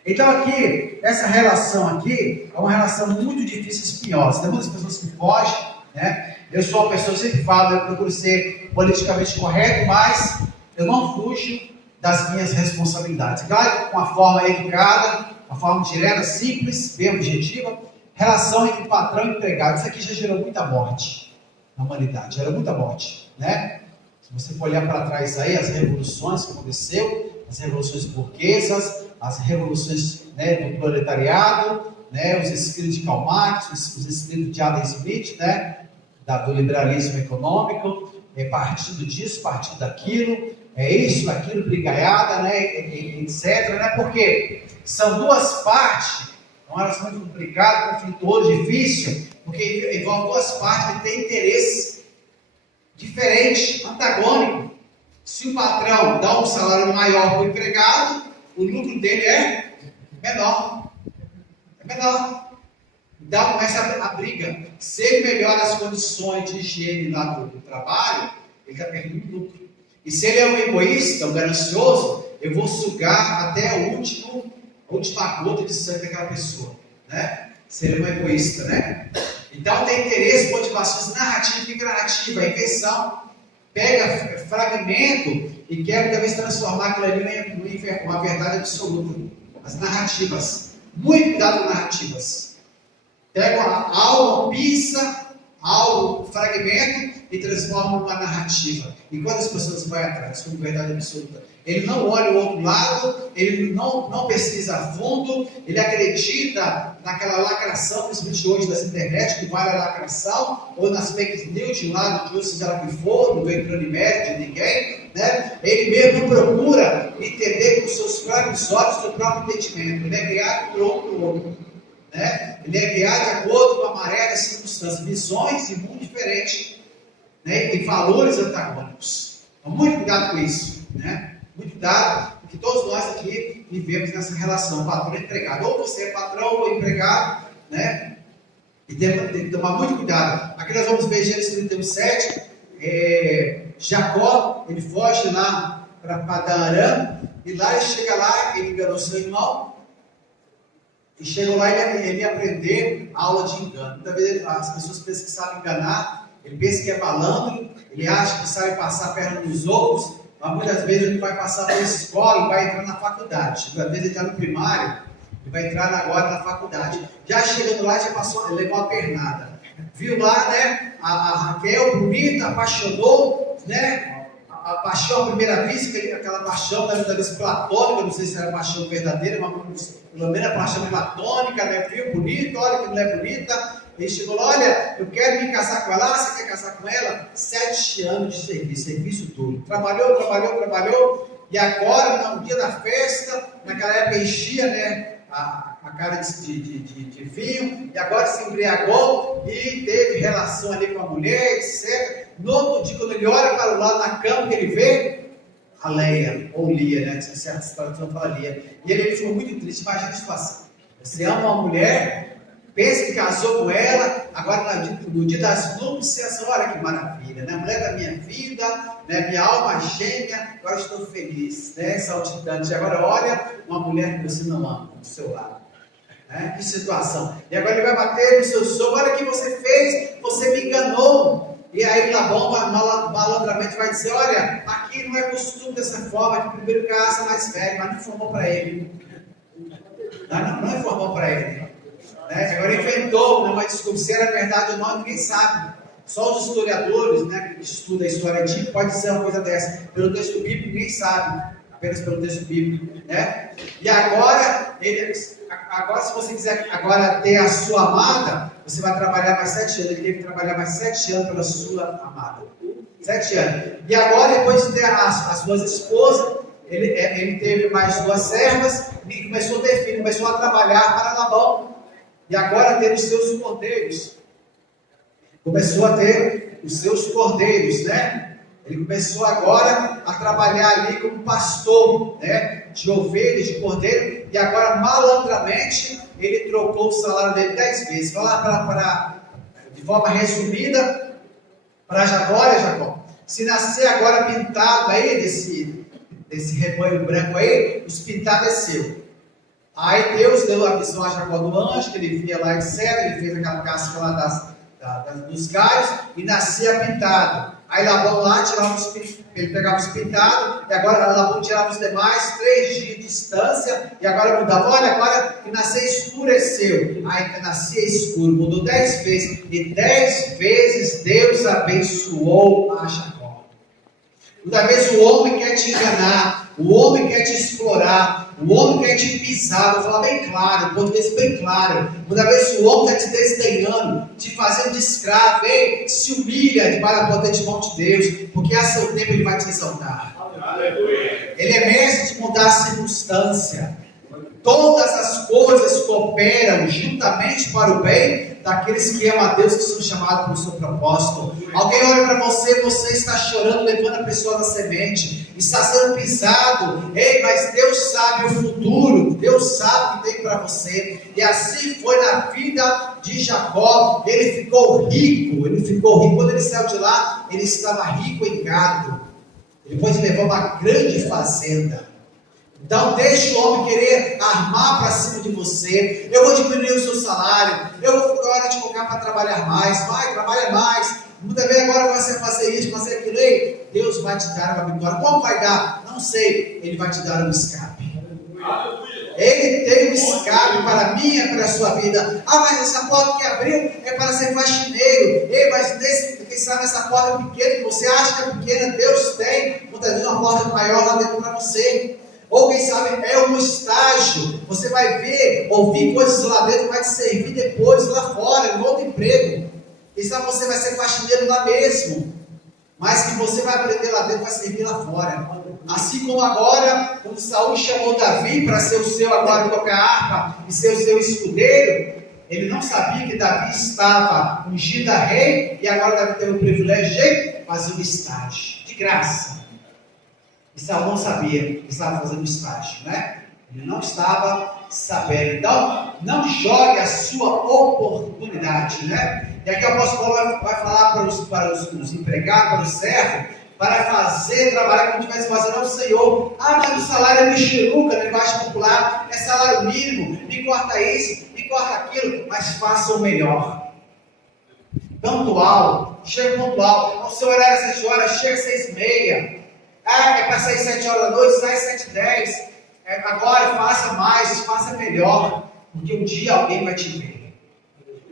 Então aqui, essa relação aqui é uma relação muito difícil e espinhosa. Tem muitas pessoas que fogem, né? Eu sou uma pessoa que sempre falo, eu procuro ser politicamente correto, mas eu não fujo das minhas responsabilidades. Claro, com uma forma educada, uma forma direta, simples, bem objetiva. Relação entre patrão e empregado. Isso aqui já gerou muita morte na humanidade, gerou muita morte, né? Se você for olhar para trás aí, as revoluções que aconteceu, as revoluções burguesas, as revoluções, né, do proletariado, né, os escritos de Karl Marx, os escritos de Adam Smith, né, do liberalismo econômico, partido disso, partido daquilo, isso, aquilo, brigaiada, né, etc. Né, porque são duas partes, uma relação muito complicada, conflituosa, difícil, porque envolve duas partes que têm interesse diferente, antagônico. Se o patrão dá um salário maior para o empregado, o lucro dele é menor. É menor. Então começa a briga. Se ele melhora as condições de higiene lá do trabalho, ele está perdendo lucro. E se ele é um egoísta, um ganancioso, eu vou sugar até a última gota de sangue daquela pessoa, né? Se ele é um egoísta, né? Então tem interesse, motivações narrativa e narrativa, a invenção pega fragmento e quer talvez transformar aquilo ali em uma verdade absoluta. As narrativas, muito cuidado com narrativas. Pega algo, pisa, algo, fragmento e transforma numa narrativa. E quando as pessoas vão atrás, como verdade absoluta, ele não olha o outro lado, ele não pesquisa a fundo, ele acredita naquela lacração, principalmente hoje das internet, que vale a lacração, ou nas fake news de um lado, de outro, seja lá o que for, não estou entrando em mérito de ninguém, né? Ele mesmo procura entender com seus próprios olhos, seu próprio entendimento. Ele é guiado por outro. Né? Ele é guiado de acordo com a maré das circunstâncias, visões e muito diferentes, né? E valores antagônicos. Então, muito cuidado com isso, né? Muito cuidado, porque todos nós aqui vivemos nessa relação patrão e empregado. Ou você é patrão ou empregado, né? E tem que tomar muito cuidado. Aqui nós vamos ver Gênesis 31:7. Jacó, ele foge lá para Padan-Aram, e lá ele chega lá, ele enganou seu irmão. E chegou lá e ele ia aprender a aula de engano. Muitas vezes as pessoas pensam que sabem enganar, ele pensa que é malandro, ele acha que sabe passar a perna nos outros, mas muitas vezes ele vai passar pela escola e vai entrar na faculdade. Muitas vezes ele está no primário e vai entrar agora na faculdade. Já chegando lá, já passou, ele levou a pernada. Viu lá, né, a Raquel, bonita, apaixonou, né? A paixão à primeira vista, aquela paixão da vez platônica, não sei se era paixão verdadeira, mas pelo menos a paixão platônica, né? Viu, bonita, olha que mulher bonita. Ele chegou lá, olha, eu quero me casar com ela, você quer casar com ela? 7 anos de serviço duro. Trabalhou, e agora, no dia da festa, naquela época enchia, né, a cara de vinho, e agora se embriagou e teve relação ali com a mulher, etc. No outro dia, quando ele olha para o lado na cama, que ele vê a Leia, ou Lia, né? Certas traduções falam Lia. E ele ficou muito triste. Imagina a situação. Você ama uma mulher, pensa que casou com ela, agora no dia das núpcias, olha que maravilha, né? Mulher da minha vida, né? Minha alma gêmea, agora estou feliz, né? Saltitante. Agora olha uma mulher que você não ama do seu lado. Né? Que situação. E agora ele vai bater no seu sogro, olha o que você fez, você me enganou. E aí Labão malandramente vai dizer, olha, aqui não é costume dessa forma, que primeiro casa mais velho, mas não informou para ele. Não informou para ele. Né? Agora inventou, não, mas desculpa, se era verdade ou não, ninguém sabe. Só os historiadores, né, que estudam a história antiga, pode ser uma coisa dessa. Pelo texto bíblico, ninguém sabe. Apenas pelo texto bíblico. Né? E agora, se você quiser agora ter a sua amada, você vai trabalhar mais 7 anos. Ele teve que trabalhar mais 7 anos pela sua amada. 7 anos. E agora, depois de ter as suas esposas, ele teve mais 2 servas e começou a ter filho, começou a trabalhar para Labão. E agora ter os seus cordeiros. Começou a ter os seus cordeiros, né? Ele começou agora a trabalhar ali como pastor, né? De ovelhas, de cordeiro. E agora, malandramente, ele trocou o salário dele 10 vezes. Vou lá de forma resumida, para Jacó, olha Jacó. Se nascer agora pintado aí, desse rebanho branco aí, os pintados é seu. Aí Deus deu a visão a Jacó do anjo, que ele via lá, etc. Ele fez aquela casca lá dos galhos e nascia pintado. Aí Labão lá tirava ele pegava os pintados, e agora Labão tirava os demais, 3 dias de distância, e agora mudava. Olha, agora que nascer escureceu. Aí que nascia escuro, mudou 10 vezes, e 10 vezes Deus abençoou a Jacó. Muitas vezes o homem quer te enganar, o homem quer te explorar, o homem quer te pisar. Vou falar bem claro, português bem claro. Muitas vezes o homem está te desdenhando, te fazendo de escravo. Ei, se humilha debaixo da potente mão de Deus, porque a seu tempo Ele vai te exaltar. Aleluia. Ele é mestre de mudar a circunstância. Todas as coisas cooperam juntamente para o bem daqueles que amam a Deus, que são chamados pelo seu propósito. Alguém olha para você, você está chorando, levando a pessoa da semente, está sendo pisado. Ei, mas Deus sabe o futuro, Deus sabe o que tem para você. E assim foi na vida de Jacó. Ele ficou rico. Quando ele saiu de lá, ele estava rico em gado. Depois ele levou uma grande fazenda. Então deixe o homem querer armar para cima de você. Eu vou diminuir o seu salário, eu vou agora te colocar para trabalhar mais. Vai, trabalha mais. Muitas vezes agora você fazer isso, fazer aquilo. Ei, Deus vai te dar uma vitória. Como vai dar? Não sei. Ele vai te dar um escape. Ele tem um escape para mim e para a sua vida. Ah, mas essa porta que abriu é para ser faxineiro. Ei, mas quem sabe essa porta é pequena, que você acha que é pequena, Deus tem muitas vezes uma porta maior lá dentro para você. Ou quem sabe é um estágio. Você vai ver, ouvir coisas lá dentro que vai te servir depois lá fora, em outro emprego. Quem sabe você vai ser faxineiro lá mesmo, mas que você vai aprender lá dentro, vai servir lá fora. Assim como agora, quando Saul chamou Davi para ser o seu agora tocar harpa e ser o seu escudeiro, ele não sabia que Davi estava ungido a rei, e agora Davi teve o privilégio de fazer um estágio de graça. E Saul não sabia que estava fazendo estágio, né? Ele não estava sabendo. Então, não jogue a sua oportunidade, né? E aqui o apóstolo Paulo vai falar para os empregados, para os servos, para trabalhar como estivesse fazendo ao Senhor. Ah, mas o salário é mexeruca, na linguagem popular, é salário mínimo, me corta isso, me corta aquilo, mas faça o melhor. Pontual, chega pontual. O seu horário é 7 horas, chega às 6h30. Ah, é para sair 7 horas da noite, sai 7h10. Agora faça mais, faça melhor, porque um dia alguém vai te ver.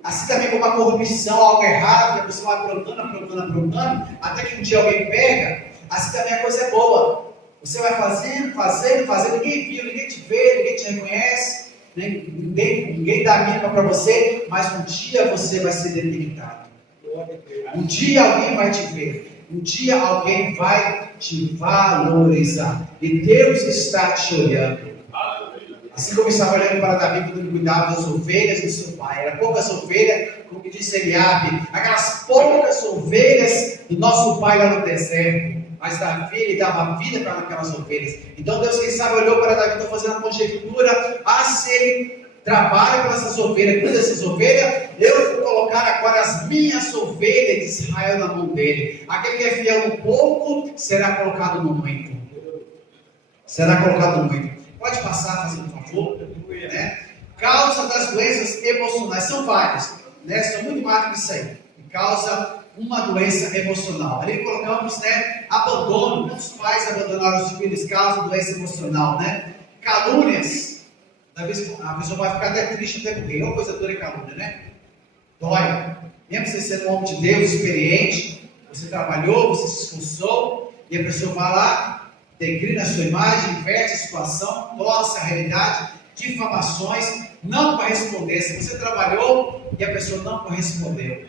Assim também como a corrupção, algo errado, que a pessoa vai aprontando, até que um dia alguém pega. Assim também a coisa é boa. Você vai fazendo, ninguém viu, ninguém te vê, ninguém te reconhece, ninguém dá a mínima para você, mas um dia você vai ser detectado. Um dia alguém vai te ver. Um dia alguém vai te valorizar. E Deus está te olhando. Assim como estava olhando para Davi quando ele cuidava das ovelhas do seu pai. Eram poucas ovelhas, como disse Eliabe, aquelas poucas ovelhas do nosso pai lá no deserto. Mas Davi, ele dava vida para aquelas ovelhas. Então Deus, quem sabe, olhou para Davi, estou fazendo a conjectura. Se ele trabalha com essas ovelhas, cuida dessas ovelhas, eu vou colocar agora as minhas ovelhas de Israel na mão dele. Aquele que é fiel no pouco, será colocado no muito. Será colocado no muito. Pode passar, fazendo um favor, né? Causa das doenças emocionais, são várias, né? São muito mais do que isso aí. Causa uma doença emocional. Ali colocamos, né? Abandono. Muitos pais abandonaram os filhos, causa doença emocional, né? Calúnias. A pessoa vai ficar até triste, até morrer. É uma coisa dura e calúnia, né? Dói. Mesmo você sendo um homem de Deus, experiente, você trabalhou, você se esforçou, e a pessoa vai lá, degrina a sua imagem, inverte a situação, torce a realidade, difamações, não corresponder. Se você trabalhou e a pessoa não correspondeu,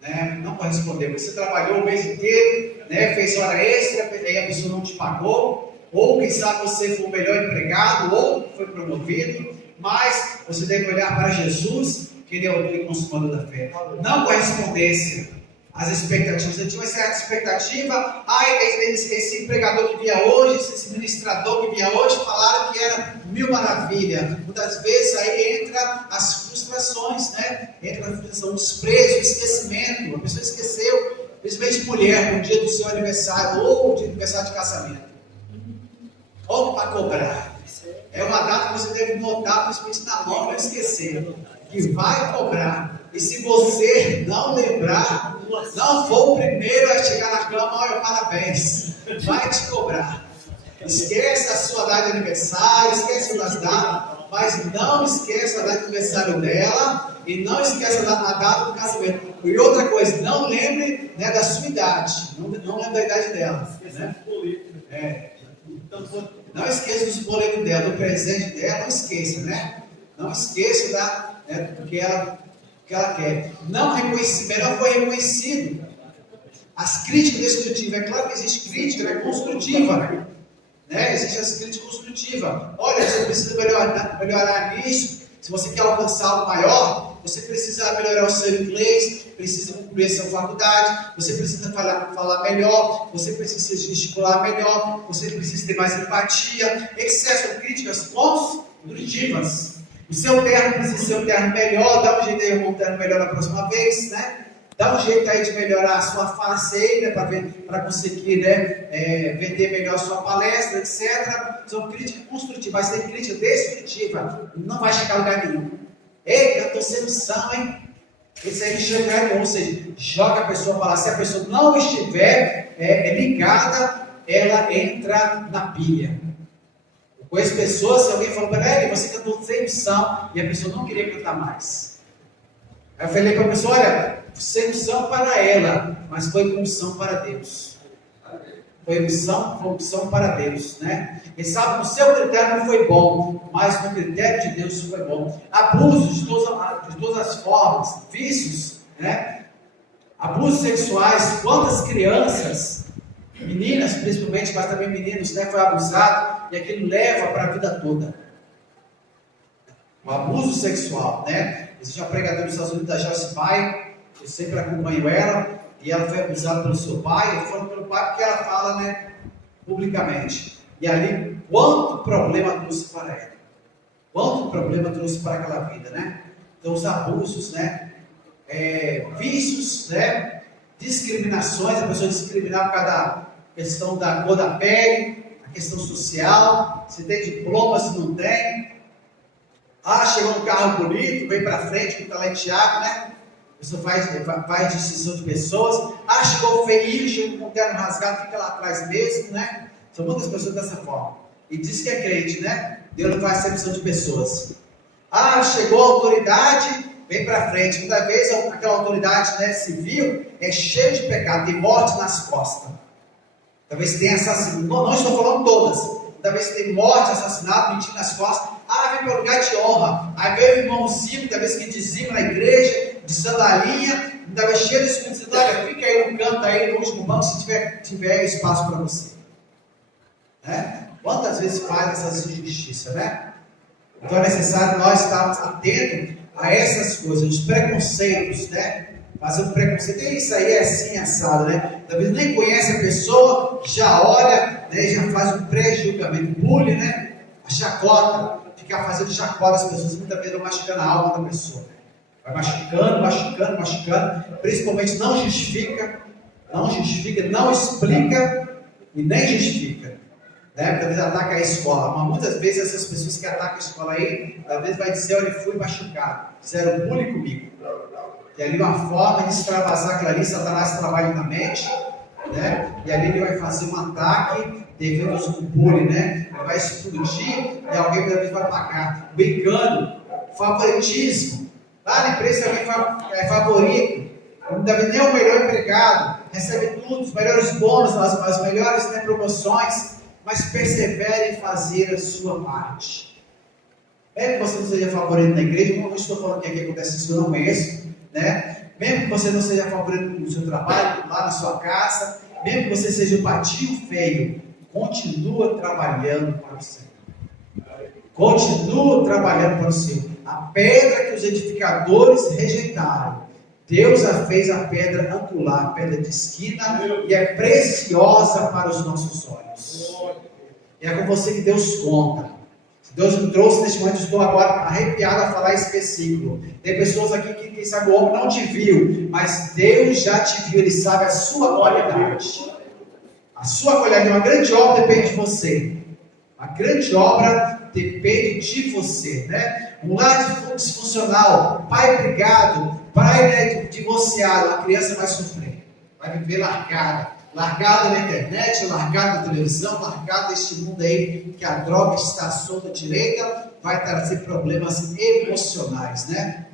né? Não correspondeu. Você trabalhou o mês inteiro, né? Fez hora extra, e a pessoa não te pagou. Ou quem sabe você foi o melhor empregado, ou foi promovido, mas você deve olhar para Jesus, que Ele é o autor consumador da fé. Não correspondência às expectativas. Você tinha uma certa expectativa, esse empregador que vinha hoje, esse ministrador que vinha hoje, falaram que era mil maravilha. Muitas vezes aí entra as frustrações, né? Entra a frustração, o desprezo, o esquecimento. A pessoa esqueceu, principalmente mulher, no dia do seu aniversário, ou no dia do aniversário de casamento. Ou para cobrar. É uma data que você deve notar, principalmente na hora, não esquecer. Que vai cobrar. E se você não lembrar, não for o primeiro a chegar na cama, olha, parabéns, vai te cobrar. Esquece a sua data de aniversário, esquece das datas, mas não esqueça a data de aniversário dela e não esqueça a data do casamento. E outra coisa, não lembre, né, da sua idade, não lembre da idade dela. Né? Não esqueça dos boletos dela, do presente dela, não esqueça, né? Não esqueça do que ela quer. Não reconhecimento, não foi reconhecido. As críticas destrutivas, é claro que existe crítica, né, construtiva, né? Existe as críticas construtivas. Olha, você precisa melhorar nisso. Se você quer alcançar algo maior, você precisa melhorar o seu inglês, precisa concluir a sua faculdade, você precisa falar melhor, você precisa gesticular melhor, você precisa ter mais empatia, excesso de críticas construtivas. O seu terno precisa ser um terno melhor, dá um jeito aí de arrumar um terno melhor na próxima vez, né? Dá um jeito aí de melhorar a sua face aí, né? Para conseguir, né, vender melhor a sua palestra, etc. São críticas construtivas, mas tem crítica destrutiva, não vai chegar a lugar nenhum. Ei, eu estou sendo são, hein? Esse aí joga, ou seja, joga a pessoa para lá. Se a pessoa não estiver ligada, ela entra na pilha. Eu conheço pessoas, se alguém falou para ela, você cantou sem unção, e a pessoa não queria cantar mais. Aí eu falei para a pessoa, olha, sem unção para ela, mas foi unção para Deus. Foi unção para Deus, né? E sabe, o seu critério não foi bom, mas no critério de Deus foi bom. Abusos de todas as formas, vícios, né? Abusos sexuais, quantas crianças, meninas principalmente, mas também meninos, né, foi abusado, e aquilo leva para a vida toda. O abuso sexual, né? Existe uma pregadora nos Estados Unidos, da Joyce Meyer, eu sempre acompanho ela, e ela foi abusada pelo seu pai, eu falo pelo pai porque ela fala, né, publicamente. E ali, quanto problema trouxe para ela? Quanto problema trouxe para aquela vida, né? Então, os abusos, né? Vícios, né? Discriminações, a pessoa discriminar por causa da questão da cor da pele, a questão social, se tem diploma, se não tem. Ah, chegou um carro bonito, vem para frente, com talenteado, né? Isso faz distinção de pessoas. Ah, chegou feio, chegou com o terno rasgado, fica lá atrás mesmo, né? São muitas pessoas dessa forma. E diz que é crente, né? Deus não faz acepção de pessoas. Ah, chegou a autoridade, vem para frente. Muitas vezes aquela autoridade, né, civil é cheia de pecado, tem morte nas costas. Talvez tenha assassinato. Não estou falando todas. Talvez tem morte, assassinato, mentira nas costas. Ah, vem para o lugar de honra. Aí vem o irmãozinho, talvez que dizima na igreja, de sandalinha, talvez cheio de Espírito Santo. Olha, fica aí no canto, aí no último banco, se tiver espaço para você. Né? Quantas vezes faz essas injustiças, né? Então é necessário nós estarmos atentos a essas coisas, os preconceitos, né? Fazer um preconceito, isso aí é assim, assado, né? Talvez nem conhece a pessoa, já olha, né? Já faz um pré-julgamento, bullying, né? A chacota, ficar fazendo chacota as pessoas, muitas vezes vai machucando a alma da pessoa. Vai machucando, principalmente não justifica, não explica e nem justifica. Né? Porque às vezes ataca a escola, mas muitas vezes essas pessoas que atacam a escola aí, às vezes vai dizer, olha, fui machucado, fizeram bullying comigo. E ali uma forma de extravasar aquilo ali, Satanás trabalha na mente, né? E ali ele vai fazer um ataque devido ao bullying, né? Ele vai explodir e alguém muitas vezes vai pagar. O engano, favoritismo. Lá na empresa alguém é favorito, muitas vezes nem é o melhor empregado, recebe tudo, os melhores bônus, as melhores, né, promoções, mas persevere em fazer a sua parte. Mesmo que você não seja favorito na igreja, não estou falando que aqui acontece isso, eu não conheço, né? Mesmo que você não seja favorito no seu trabalho, lá na sua casa, mesmo que você seja um patinho feio, continua trabalhando para o Senhor. Continua trabalhando para o Senhor. A pedra que os edificadores rejeitaram, Deus a fez a pedra angular, a pedra de esquina, e é preciosa para os nossos olhos. E é com você que Deus conta. Deus me trouxe neste momento, estou agora arrepiado a falar esse versículo. Tem pessoas aqui que, quem sabe, o homem não te viu, mas Deus já te viu, Ele sabe a sua qualidade. A sua qualidade, uma grande obra depende de você. A grande obra depende de você, né? Um lar disfuncional, pai brigado, pai, né, divorciado, a criança vai sofrer, vai viver largada na internet, largada na televisão, largada neste mundo aí que a droga está solta à direita, vai trazer problemas emocionais, né?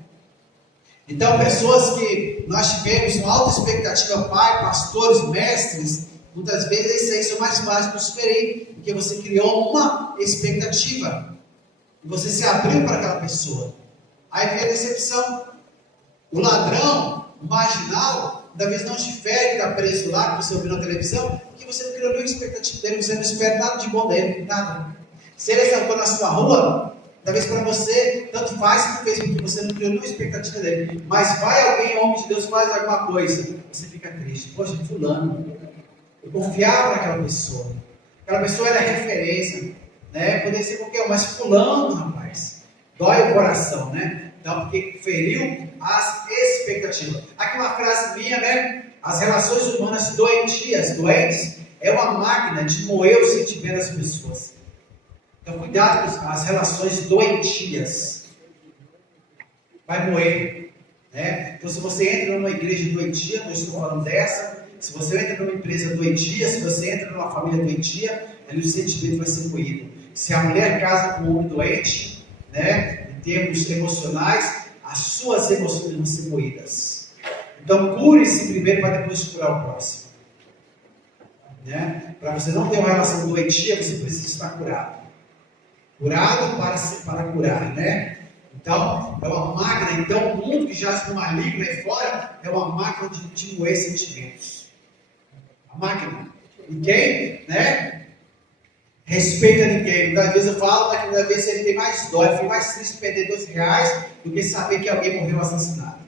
Então, pessoas que nós tivemos uma alta expectativa, pai, pastores, mestres, muitas vezes isso aí são mais fáceis de nos ferir, porque você criou uma expectativa e você se abriu para aquela pessoa. Aí vem a decepção. O ladrão, o marginal, talvez não te fere, está preso lá, que você ouviu na televisão, porque você não criou nenhuma expectativa dele, você não espera nada de bom dele, nada. Se ele saltou na sua rua, talvez para você, tanto faz que fez, porque você não criou nenhuma expectativa dele. Mas vai alguém, homem de Deus, faz alguma coisa, você fica triste. Poxa, fulano, eu confiava naquela pessoa. Aquela pessoa era referência, né? Poderia ser qualquer um, mas fulano, rapaz, dói o coração, né? Então, porque feriu as expectativas. Aqui uma frase minha, né? As relações humanas doentes, é uma máquina de moer os sentimentos das pessoas. Então, cuidado com as relações doentias. Vai moer, né? Então, se você entra numa igreja doentia, não estou falando dessa. Se você entra numa empresa doentia, se você entra numa família doentia, ali o sentimento vai ser moído. Se a mulher casa com um homem doente, né? Em termos emocionais, as suas emoções vão ser moídas. Então, cure-se primeiro para depois curar o próximo. Né? Para você não ter uma relação doentia, você precisa estar curado. Curado para curar, né? Então, é uma máquina. Então, o mundo que jaz no maligno aí fora é uma máquina de moer sentimentos. A máquina. Ninguém, né? Respeita ninguém. Muitas vezes eu falo, mas muitas vezes ele tem mais dó. Eu fico mais triste perder R$2 do que saber que alguém morreu assassinado.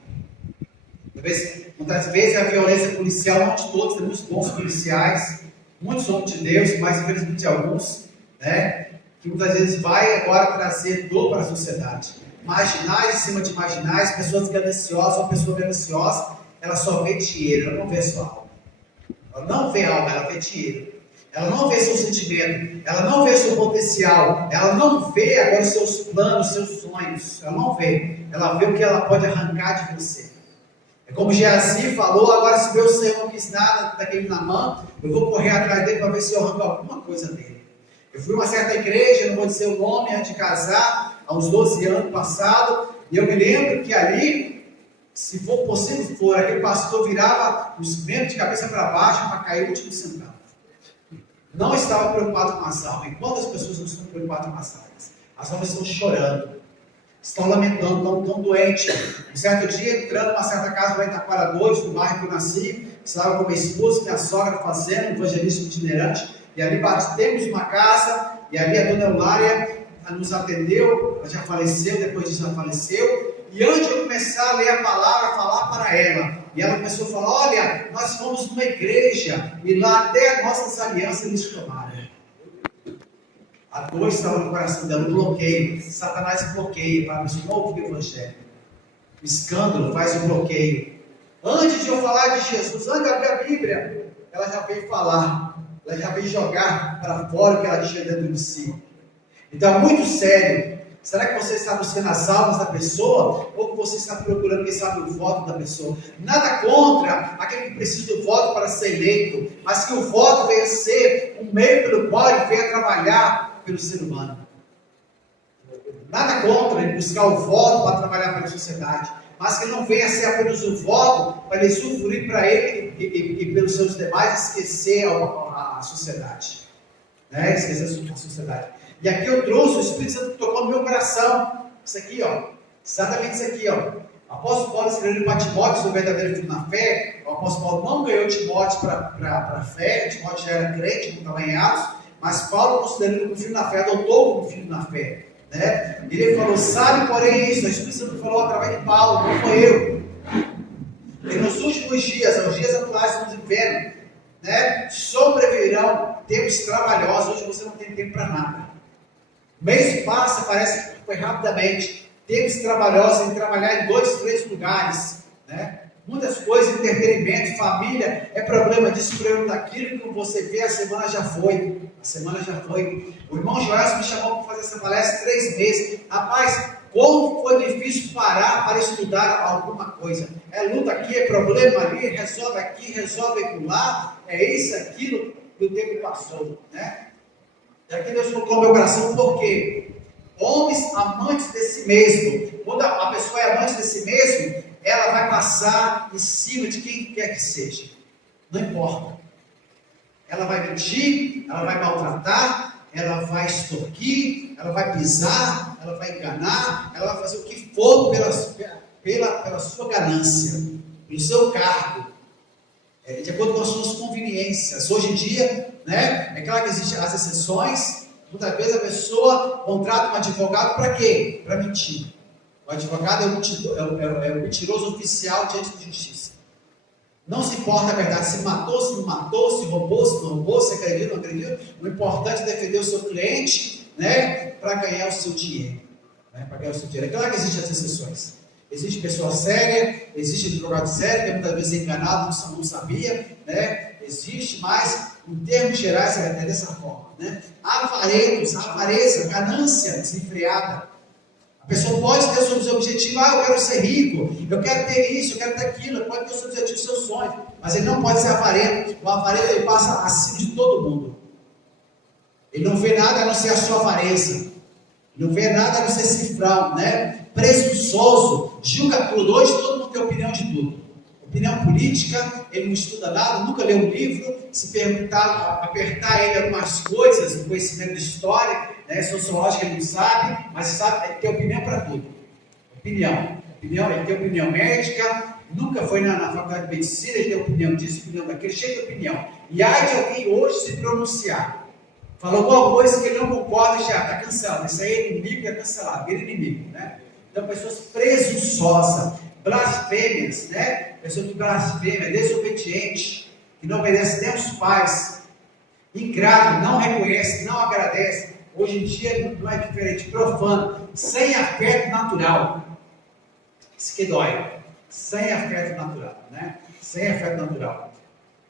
Muitas vezes a violência policial, não de todos, temos bons policiais, muitos homens de Deus, mas infelizmente alguns, né? Que muitas vezes vai agora trazer dor para a sociedade. Marginais em cima de marginais, pessoas gananciosas, uma pessoa gananciosa, ela só vê dinheiro, ela não vê sua alma. Ela não vê alma, ela vê dinheiro. Ela não vê seu sentimento, ela não vê seu potencial, ela não vê agora os seus planos, seus sonhos, ela não vê. Ela vê o que ela pode arrancar de você. É como Geazi falou, agora se meu Senhor não quis nada daquele Naamã, eu vou correr atrás dele para ver se eu arranco alguma coisa dele. Eu fui a uma certa igreja, não vou dizer o nome, antes de casar, há uns 12 anos passado, e eu me lembro que ali, se for possível for, aquele pastor virava os membros de cabeça para baixo para cair o último centavo. Não estava preocupado com as almas. E quantas pessoas não estão preocupadas com as almas? As almas estão chorando, estão lamentando, estão doentes. Um certo dia, entrando numa certa casa lá em Taquara 2, no bairro que eu nasci, estava com minha esposa, minha sogra fazendo um evangelismo itinerante, e ali batemos uma casa, e ali a dona Eulária nos atendeu, ela já faleceu, depois disso ela faleceu, e antes de eu começar a ler a palavra, falar para ela, e ela começou a falar, olha, nós fomos numa igreja, e lá até as nossas alianças eles tomaram. A dor estava no coração dela, um bloqueio. Satanás bloqueia para nos não ouvir o evangelho. O escândalo faz um bloqueio. Antes de eu falar de Jesus, antes de abrir a Bíblia, ela já veio falar, ela já veio jogar para fora o que ela tinha dentro de si. Então é muito sério. Será que você está buscando as almas da pessoa? Ou que você está procurando, quem sabe, o voto da pessoa? Nada contra aquele que precisa do voto para ser eleito, mas que o voto venha ser um meio pelo qual ele venha trabalhar pelo ser humano. Nada contra ele buscar o voto para trabalhar pela sociedade, mas que não venha ser apenas o voto para ele usufruir para ele e pelos seus demais esquecer a sociedade. Né? Esquecer a sociedade. E aqui eu trouxe, o Espírito Santo tocou no meu coração, isso aqui, ó, exatamente isso aqui, ó. O apóstolo Paulo escreveu para Timóteo sobre o verdadeiro filho na fé. O apóstolo Paulo não ganhou Timóteo para a fé, Timóteo já era crente, como estava em Atos, mas Paulo considerou ele como filho na fé, adotou como filho na fé. Né? Ele falou, sabe, porém, isso, o Espírito Santo falou através de Paulo, não foi eu. E nos últimos dias, aos dias atuais, estamos vivendo, né? Sobrevirão tempos trabalhosos, hoje você não tem tempo para nada. O mês passa, parece que foi rapidamente. Tempos trabalhosos em trabalhar em 2, 3 lugares, né? Muitas coisas, entretenimento, família, é problema disso, problema daquilo, que você vê, a semana já foi. A semana já foi. O irmão Joás me chamou para fazer essa palestra 3 meses. Rapaz, como foi difícil parar para estudar alguma coisa. É luta aqui, é problema ali, resolve aqui, resolve lá, é isso, aquilo, e o tempo passou, né? E aqui Deus colocou meu coração, por quê? Homens amantes de si mesmo. Quando a pessoa é amante de si mesmo, ela vai passar em cima de quem quer que seja. Não importa. Ela vai mentir, ela vai maltratar, ela vai extorquir, ela vai pisar, ela vai enganar, ela vai fazer o que for pela sua ganância, pelo seu cargo, de acordo com as suas conveniências. Hoje em dia, né, é claro que existem as exceções. Muitas vezes a pessoa contrata um advogado para quê? Para mentir. O advogado é o mentiroso oficial diante da justiça. Não se importa a verdade, se matou, se não matou, se roubou, se não roubou, se agrediu, não agrediu. O importante é defender o seu cliente, né, para ganhar o seu dinheiro. Né, para ganhar o seu dinheiro. É claro que existem as exceções. Existe pessoa séria, existe advogado sério, que muitas vezes é enganado, não sabia, né? Existe, mas em termos gerais é dessa forma, né? Avarentos, avareza, ganância desenfreada. A pessoa pode ter os seus objetivos, eu quero ser rico, eu quero ter isso, eu quero ter aquilo, pode ter os seus objetivos, os seus sonhos, mas ele não pode ser avarento. O avarento ele passa acima de todo mundo. Ele não vê nada a não ser a sua avareza, ele não vê nada a não ser cifrão, né? Presunçoso, julga tudo. Hoje todo mundo tem opinião de tudo. Opinião política, ele não estuda nada, nunca leu um livro. Se perguntar, apertar ele algumas coisas, o conhecimento de história, né, sociológica, ele não sabe, mas sabe, ele tem opinião para tudo. Opinião, ele tem opinião médica, nunca foi na faculdade de medicina, ele tem opinião disso, opinião daquele, cheio de opinião. E há de alguém hoje se pronunciar. Falou alguma coisa que ele não concorda, já está cancelado. Isso aí é inimigo, é cancelado, vira inimigo, né? Então, pessoas presunçosas, blasfêmias, né? Pessoa que blasfêmia, desobediente, que não obedece nem aos pais, ingrato, não reconhece, não agradece. Hoje em dia não é diferente, profano, sem afeto natural. Isso que dói. Sem afeto natural, né? Sem afeto natural.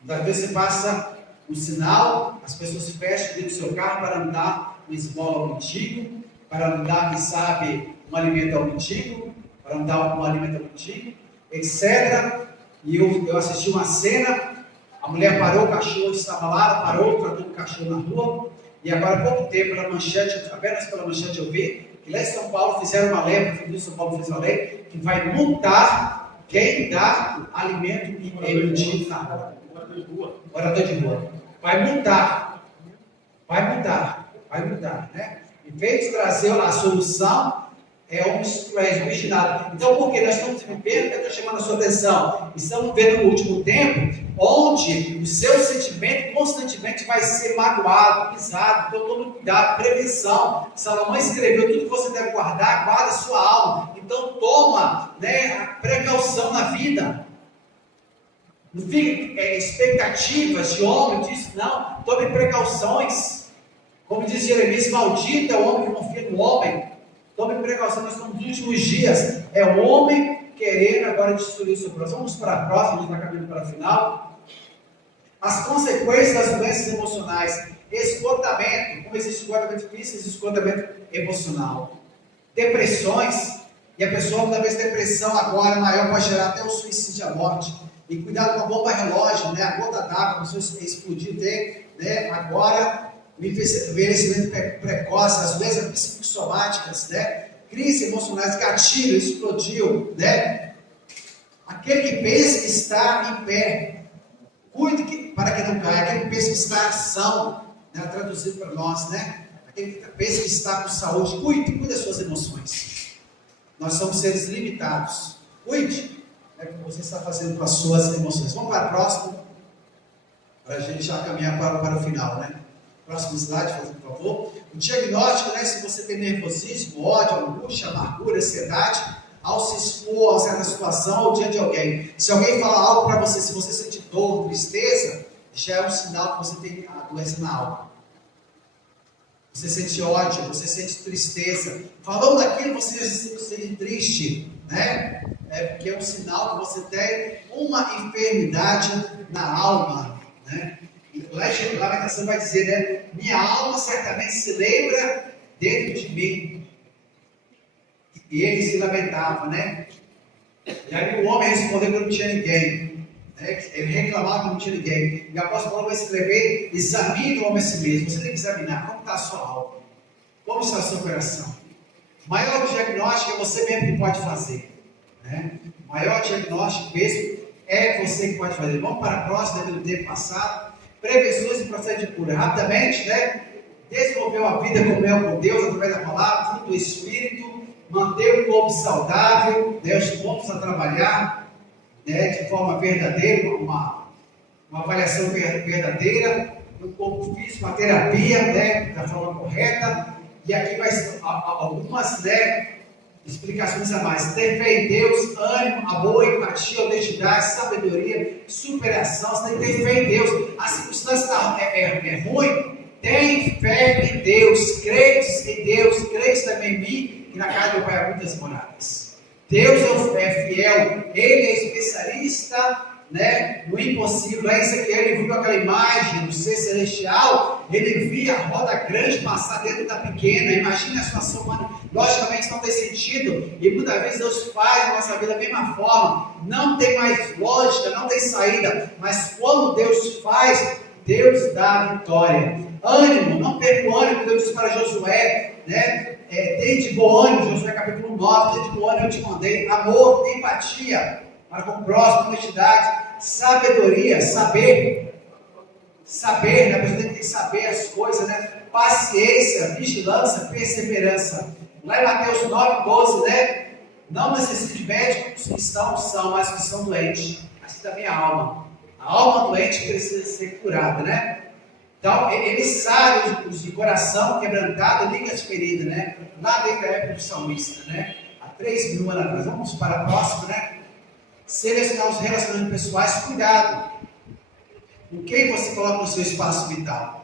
Às vezes você passa um sinal, as pessoas se fecham dentro do seu carro para andar uma esmola ao mendigo, para andar, quem sabe, um alimento ao mendigo, para andar um alimento ao mendigo, etc. E eu assisti uma cena, a mulher parou, o cachorro estava lá, ela parou, tratou o cachorro na rua, e agora há pouco tempo, apenas pela manchete eu vi, que lá em São Paulo fizeram uma lei, a Prefeitura de São Paulo fez uma lei, que vai multar quem dá alimento e mendigo na rua. Morador de rua. Vai multar, né? Em vez de trazer a solução, é originado. Então, por que nós estamos vivendo, eu estou chamando a sua atenção, estamos vendo no último tempo, onde o seu sentimento constantemente vai ser magoado, pisado. Então, todo cuidado, prevenção. Salomão escreveu tudo que você deve guardar, guarda a sua alma. Então, toma, né, a precaução na vida. Não fique expectativas de homem, diz, não, tome precauções. Como diz Jeremias, maldito é o homem que confia no homem. Tome precaução, nós estamos nos últimos dias. É o homem querendo agora destruir o seu próximo. Vamos para a próxima, a gente está caminhando para a final. As consequências das doenças emocionais. Esgotamento. Como existe esgotamento físico, existe esgotamento emocional. Depressões. E a pessoa, muitas vezes, depressão agora maior pode gerar até o suicídio, a morte. E cuidado com a bomba relógio, né? A gota d'água, a pessoa explodir, né? Agora, o envelhecimento precoce, as doenças psicossomáticas, né? Crises emocionais, gatilho, explodiu, né? Aquele que pensa que está em pé, cuide para que não caia. Aquele que pensa que está em ação, né? Traduzido para nós, né? Aquele que pensa que está com saúde, cuide das suas emoções. Nós somos seres limitados. Cuide. O que você está fazendo com as suas emoções. Vamos para a próxima, para a gente já caminhar para o final, né? Próximo slide, por favor. O diagnóstico, né? Se você tem nervosismo, ódio, angústia, amargura, ansiedade, ao se expor a certa situação ou diante de alguém. Se alguém falar algo para você, se você sentir dor, tristeza, já é um sinal que você tem a doença na alma. Você sente ódio, você sente tristeza. Falou daquilo, você se sente triste, né? é porque é um sinal que você tem uma enfermidade na alma, né? Lá em Lamentação vai dizer, né? Minha alma certamente se lembra dentro de mim. E ele se lamentava, né? E aí o homem respondeu que não tinha ninguém. Né? Ele reclamava que não tinha ninguém. E o apóstolo Paulo vai escrever: examine o homem a si mesmo. Você tem que examinar como está a sua alma, como está o seu coração. O maior diagnóstico é você mesmo que pode fazer. Né? O maior diagnóstico mesmo é você que pode fazer. Vamos para a próxima, do tempo passado. Prevenções e processo de cura. Rapidamente, né? Desenvolveu a vida com Deus através da palavra, fruto do Espírito, manter o corpo saudável, né? Os pontos a trabalhar, né? De forma verdadeira, uma avaliação verdadeira, o corpo físico, a terapia, né? Da forma correta. E aqui vai ser algumas, né? Explicações a mais. Ter fé em Deus, ânimo, amor, empatia, honestidade, sabedoria, superação. Você tem que ter fé em Deus. A circunstância é ruim. Tem fé em Deus. Crentes em Deus. Crentes também em mim, que na casa do meu pai há muitas moradas. Deus é fiel. Ele é especialista, né, no impossível. Lá em Ezequiel, ele viu aquela imagem do ser celestial. Ele via a roda grande passar dentro da pequena. Imagina a situação humana. Logicamente não tem sentido, e muitas vezes Deus faz na nossa vida da mesma forma, não tem mais lógica, não tem saída, mas quando Deus faz, Deus dá a vitória. Ânimo, não perca o ânimo. Deus disse para Josué, né? Tem de bom ânimo, Josué capítulo 9, tem de bom ânimo eu te mandei. Amor, empatia para com o próximo, honestidade, sabedoria, saber, né? A pessoa tem que saber as coisas, né? Paciência, vigilância, perseverança. Lá em Mateus 9, 12, né? Não necessita de médicos que são, mas que são doentes. Assim também a alma. A alma doente precisa ser curada, né? Então, ele sabe os de coração quebrantado, liga as feridas, né? Lá desde a época do salmista, né? Há 3.000 anos atrás. Vamos para a próxima, né? Selecionar os relacionamentos pessoais, cuidado. Com quem você coloca no seu espaço vital?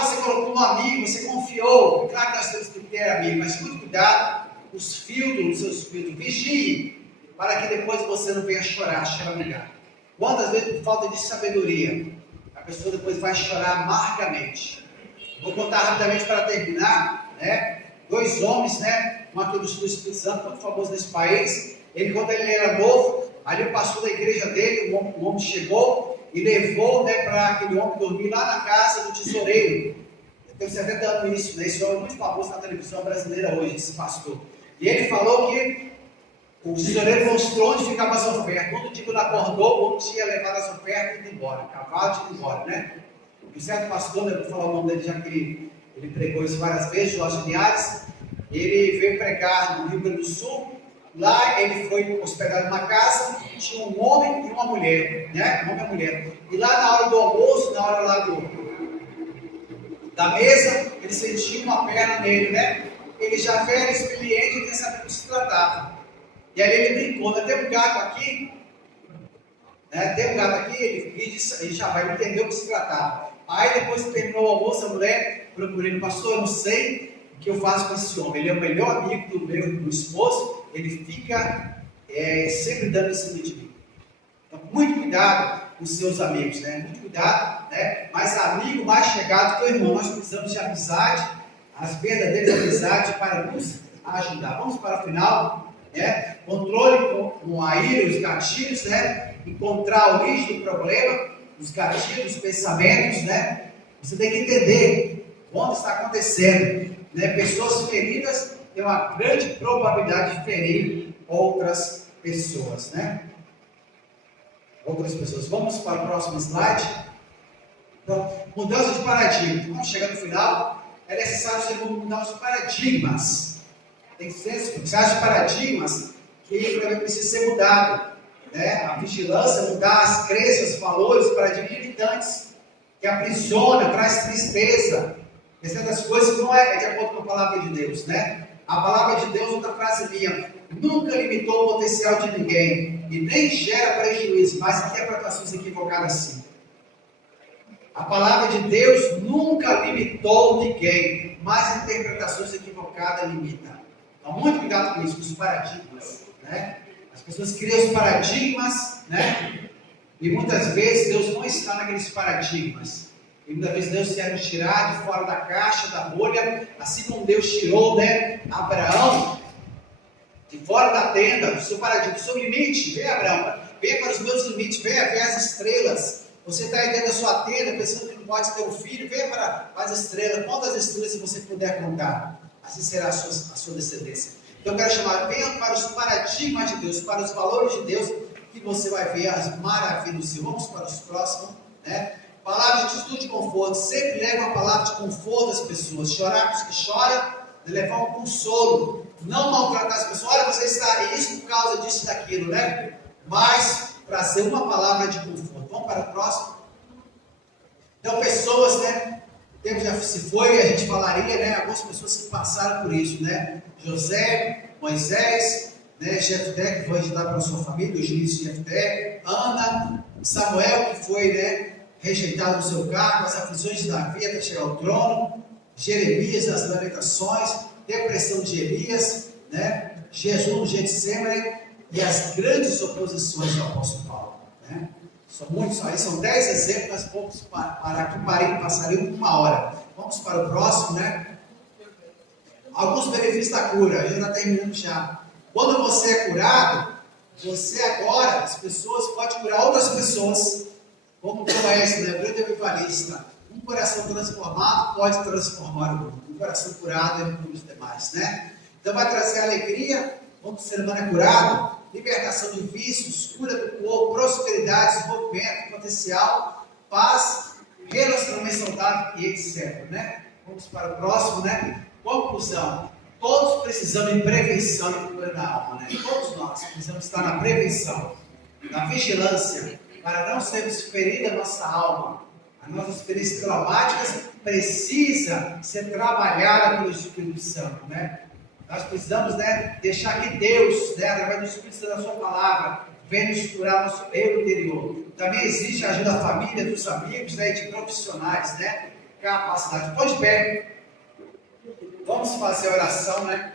Você colocou um amigo, você confiou. Claro que nós temos que ter amigo, mas muito cuidado com os filtros, os seus filtros. Vigie, para que depois você não venha chorar, choramingar. Quantas vezes, por falta de sabedoria, a pessoa depois vai chorar amargamente. Vou contar rapidamente para terminar, né? 2 homens, né? Um aqui do Espírito Santo, muito famoso nesse país. Quando ele era novo, ali o pastor da igreja dele, o homem chegou e levou, né, para aquele homem dormir lá na casa do tesoureiro. Eu tenho 70 anos isso, né? Esse homem é muito famoso na televisão brasileira hoje, esse pastor. E ele falou que o tesoureiro mostrou onde ficavam as ofertas. Quando o tipo acordou, o homem tinha levado as ofertas e ido embora. Cavalo tinha ido embora, né? E o certo pastor, né, vou falar o nome dele, já que ele pregou isso várias vezes, Jorge Linhares, ele veio pregar no Rio Grande do Sul. Lá ele foi hospedado numa casa, tinha um homem e uma mulher, né? Um homem e uma mulher. E lá na hora do almoço, na hora lá da mesa, ele sentia uma perna nele, né? Ele já era experiente e quer saber do que se tratava. E aí ele brincou, né? Tem um gato aqui, né? Tem um gato aqui, ele já vai entender o que se tratava. Aí depois que terminou o almoço, a mulher procurou ele: pastor, eu não sei o que eu faço com esse homem. Ele é o melhor amigo do esposo, ele fica sempre dando em cima de mim. Então, muito cuidado com os seus amigos, né? Muito cuidado, né? Mas amigo mais chegado que o irmão. Nós precisamos de amizade, as verdadeiras amizades para nos ajudar. Vamos para o final, né? Controle com a ira, os gatilhos, né? Encontrar a origem do problema, os gatilhos, os pensamentos, né? Você tem que entender onde está acontecendo, né? Pessoas feridas têm uma grande probabilidade de ferir outras pessoas, né? Outras pessoas. Vamos para o próximo slide. Então, mudança de paradigma. Vamos chegar no final. É necessário você mudar os paradigmas. Tem que ser necessários paradigmas que precisa ser mudado, né? A vigilância, mudar as crenças, valores, paradigmas limitantes, que aprisiona, traz tristeza. Tem certas coisas que não é de acordo com a palavra de Deus, né? A palavra de Deus, outra frase minha: nunca limitou o potencial de ninguém e nem gera prejuízo, mas interpretações equivocadas sim. A palavra de Deus nunca limitou ninguém, mas interpretações equivocadas limitam. Então, muito cuidado com isso, com os paradigmas, né? As pessoas criam os paradigmas, né? E muitas vezes Deus não está naqueles paradigmas. E muitas vezes Deus quer nos tirar de fora da caixa, da bolha, assim como Deus tirou, né, Abraão de fora da tenda, do seu paradigma, do seu limite. Vem, Abraão, venha para os meus limites, venha ver as estrelas. Você está aí dentro da sua tenda, pensando que não pode ter um filho, venha para as estrelas. Quantas estrelas, se você puder contar, assim será a sua descendência. Então eu quero chamar, venha para os paradigmas de Deus, para os valores de Deus, que você vai ver as maravilhas do Senhor. Vamos para os próximos, né? Palavra de atitude de conforto, sempre leva uma palavra de conforto às pessoas. Chorar para os que choram, levar um consolo, não maltratar as pessoas. Olha, você está isso por causa disso e daquilo, né? Mas trazer uma palavra de conforto. Vamos para o próximo. Então, pessoas, né? O tempo já se foi e a gente falaria, né? Algumas pessoas que passaram por isso, né? José, Moisés, né? Jefté, que foi ajudar para a sua família, os filhos de Jefté, Ana, Samuel, que foi, né, rejeitado no seu cargo, as aflições de Davi até chegar ao trono, Jeremias, as lamentações, depressão de Elias, né? Jesus no Getsemane e as grandes oposições do apóstolo Paulo, né? São muitos, aí são 10 exemplos, mas vamos parar aqui, passaria uma hora. Vamos para o próximo, né? Alguns benefícios da cura, já está terminando já. Quando você é curado, você agora, as pessoas podem curar outras pessoas, como esse, né? O grande avivalista. Um coração transformado pode transformar o mundo. Um coração curado é para os demais, né? Então vai trazer alegria, quando o ser humano é curado, libertação de vícios, cura do corpo, prosperidade, desenvolvimento, potencial, paz, relacionamento saudável e etc, né? Vamos para o próximo, né? Conclusão. Todos precisamos de prevenção e cura da alma, né? Todos nós precisamos estar na prevenção, na vigilância, para não sermos feridos a nossa alma. As nossas experiências traumáticas precisam ser trabalhadas pelo Espírito Santo, né? Nós precisamos, né, deixar que Deus, né, através do Espírito Santo da sua palavra, venha nos curar nosso eu interior. Também existe a ajuda da família, dos amigos, né, de profissionais, né? Capacidade. Pode pé. Vamos fazer a oração, né?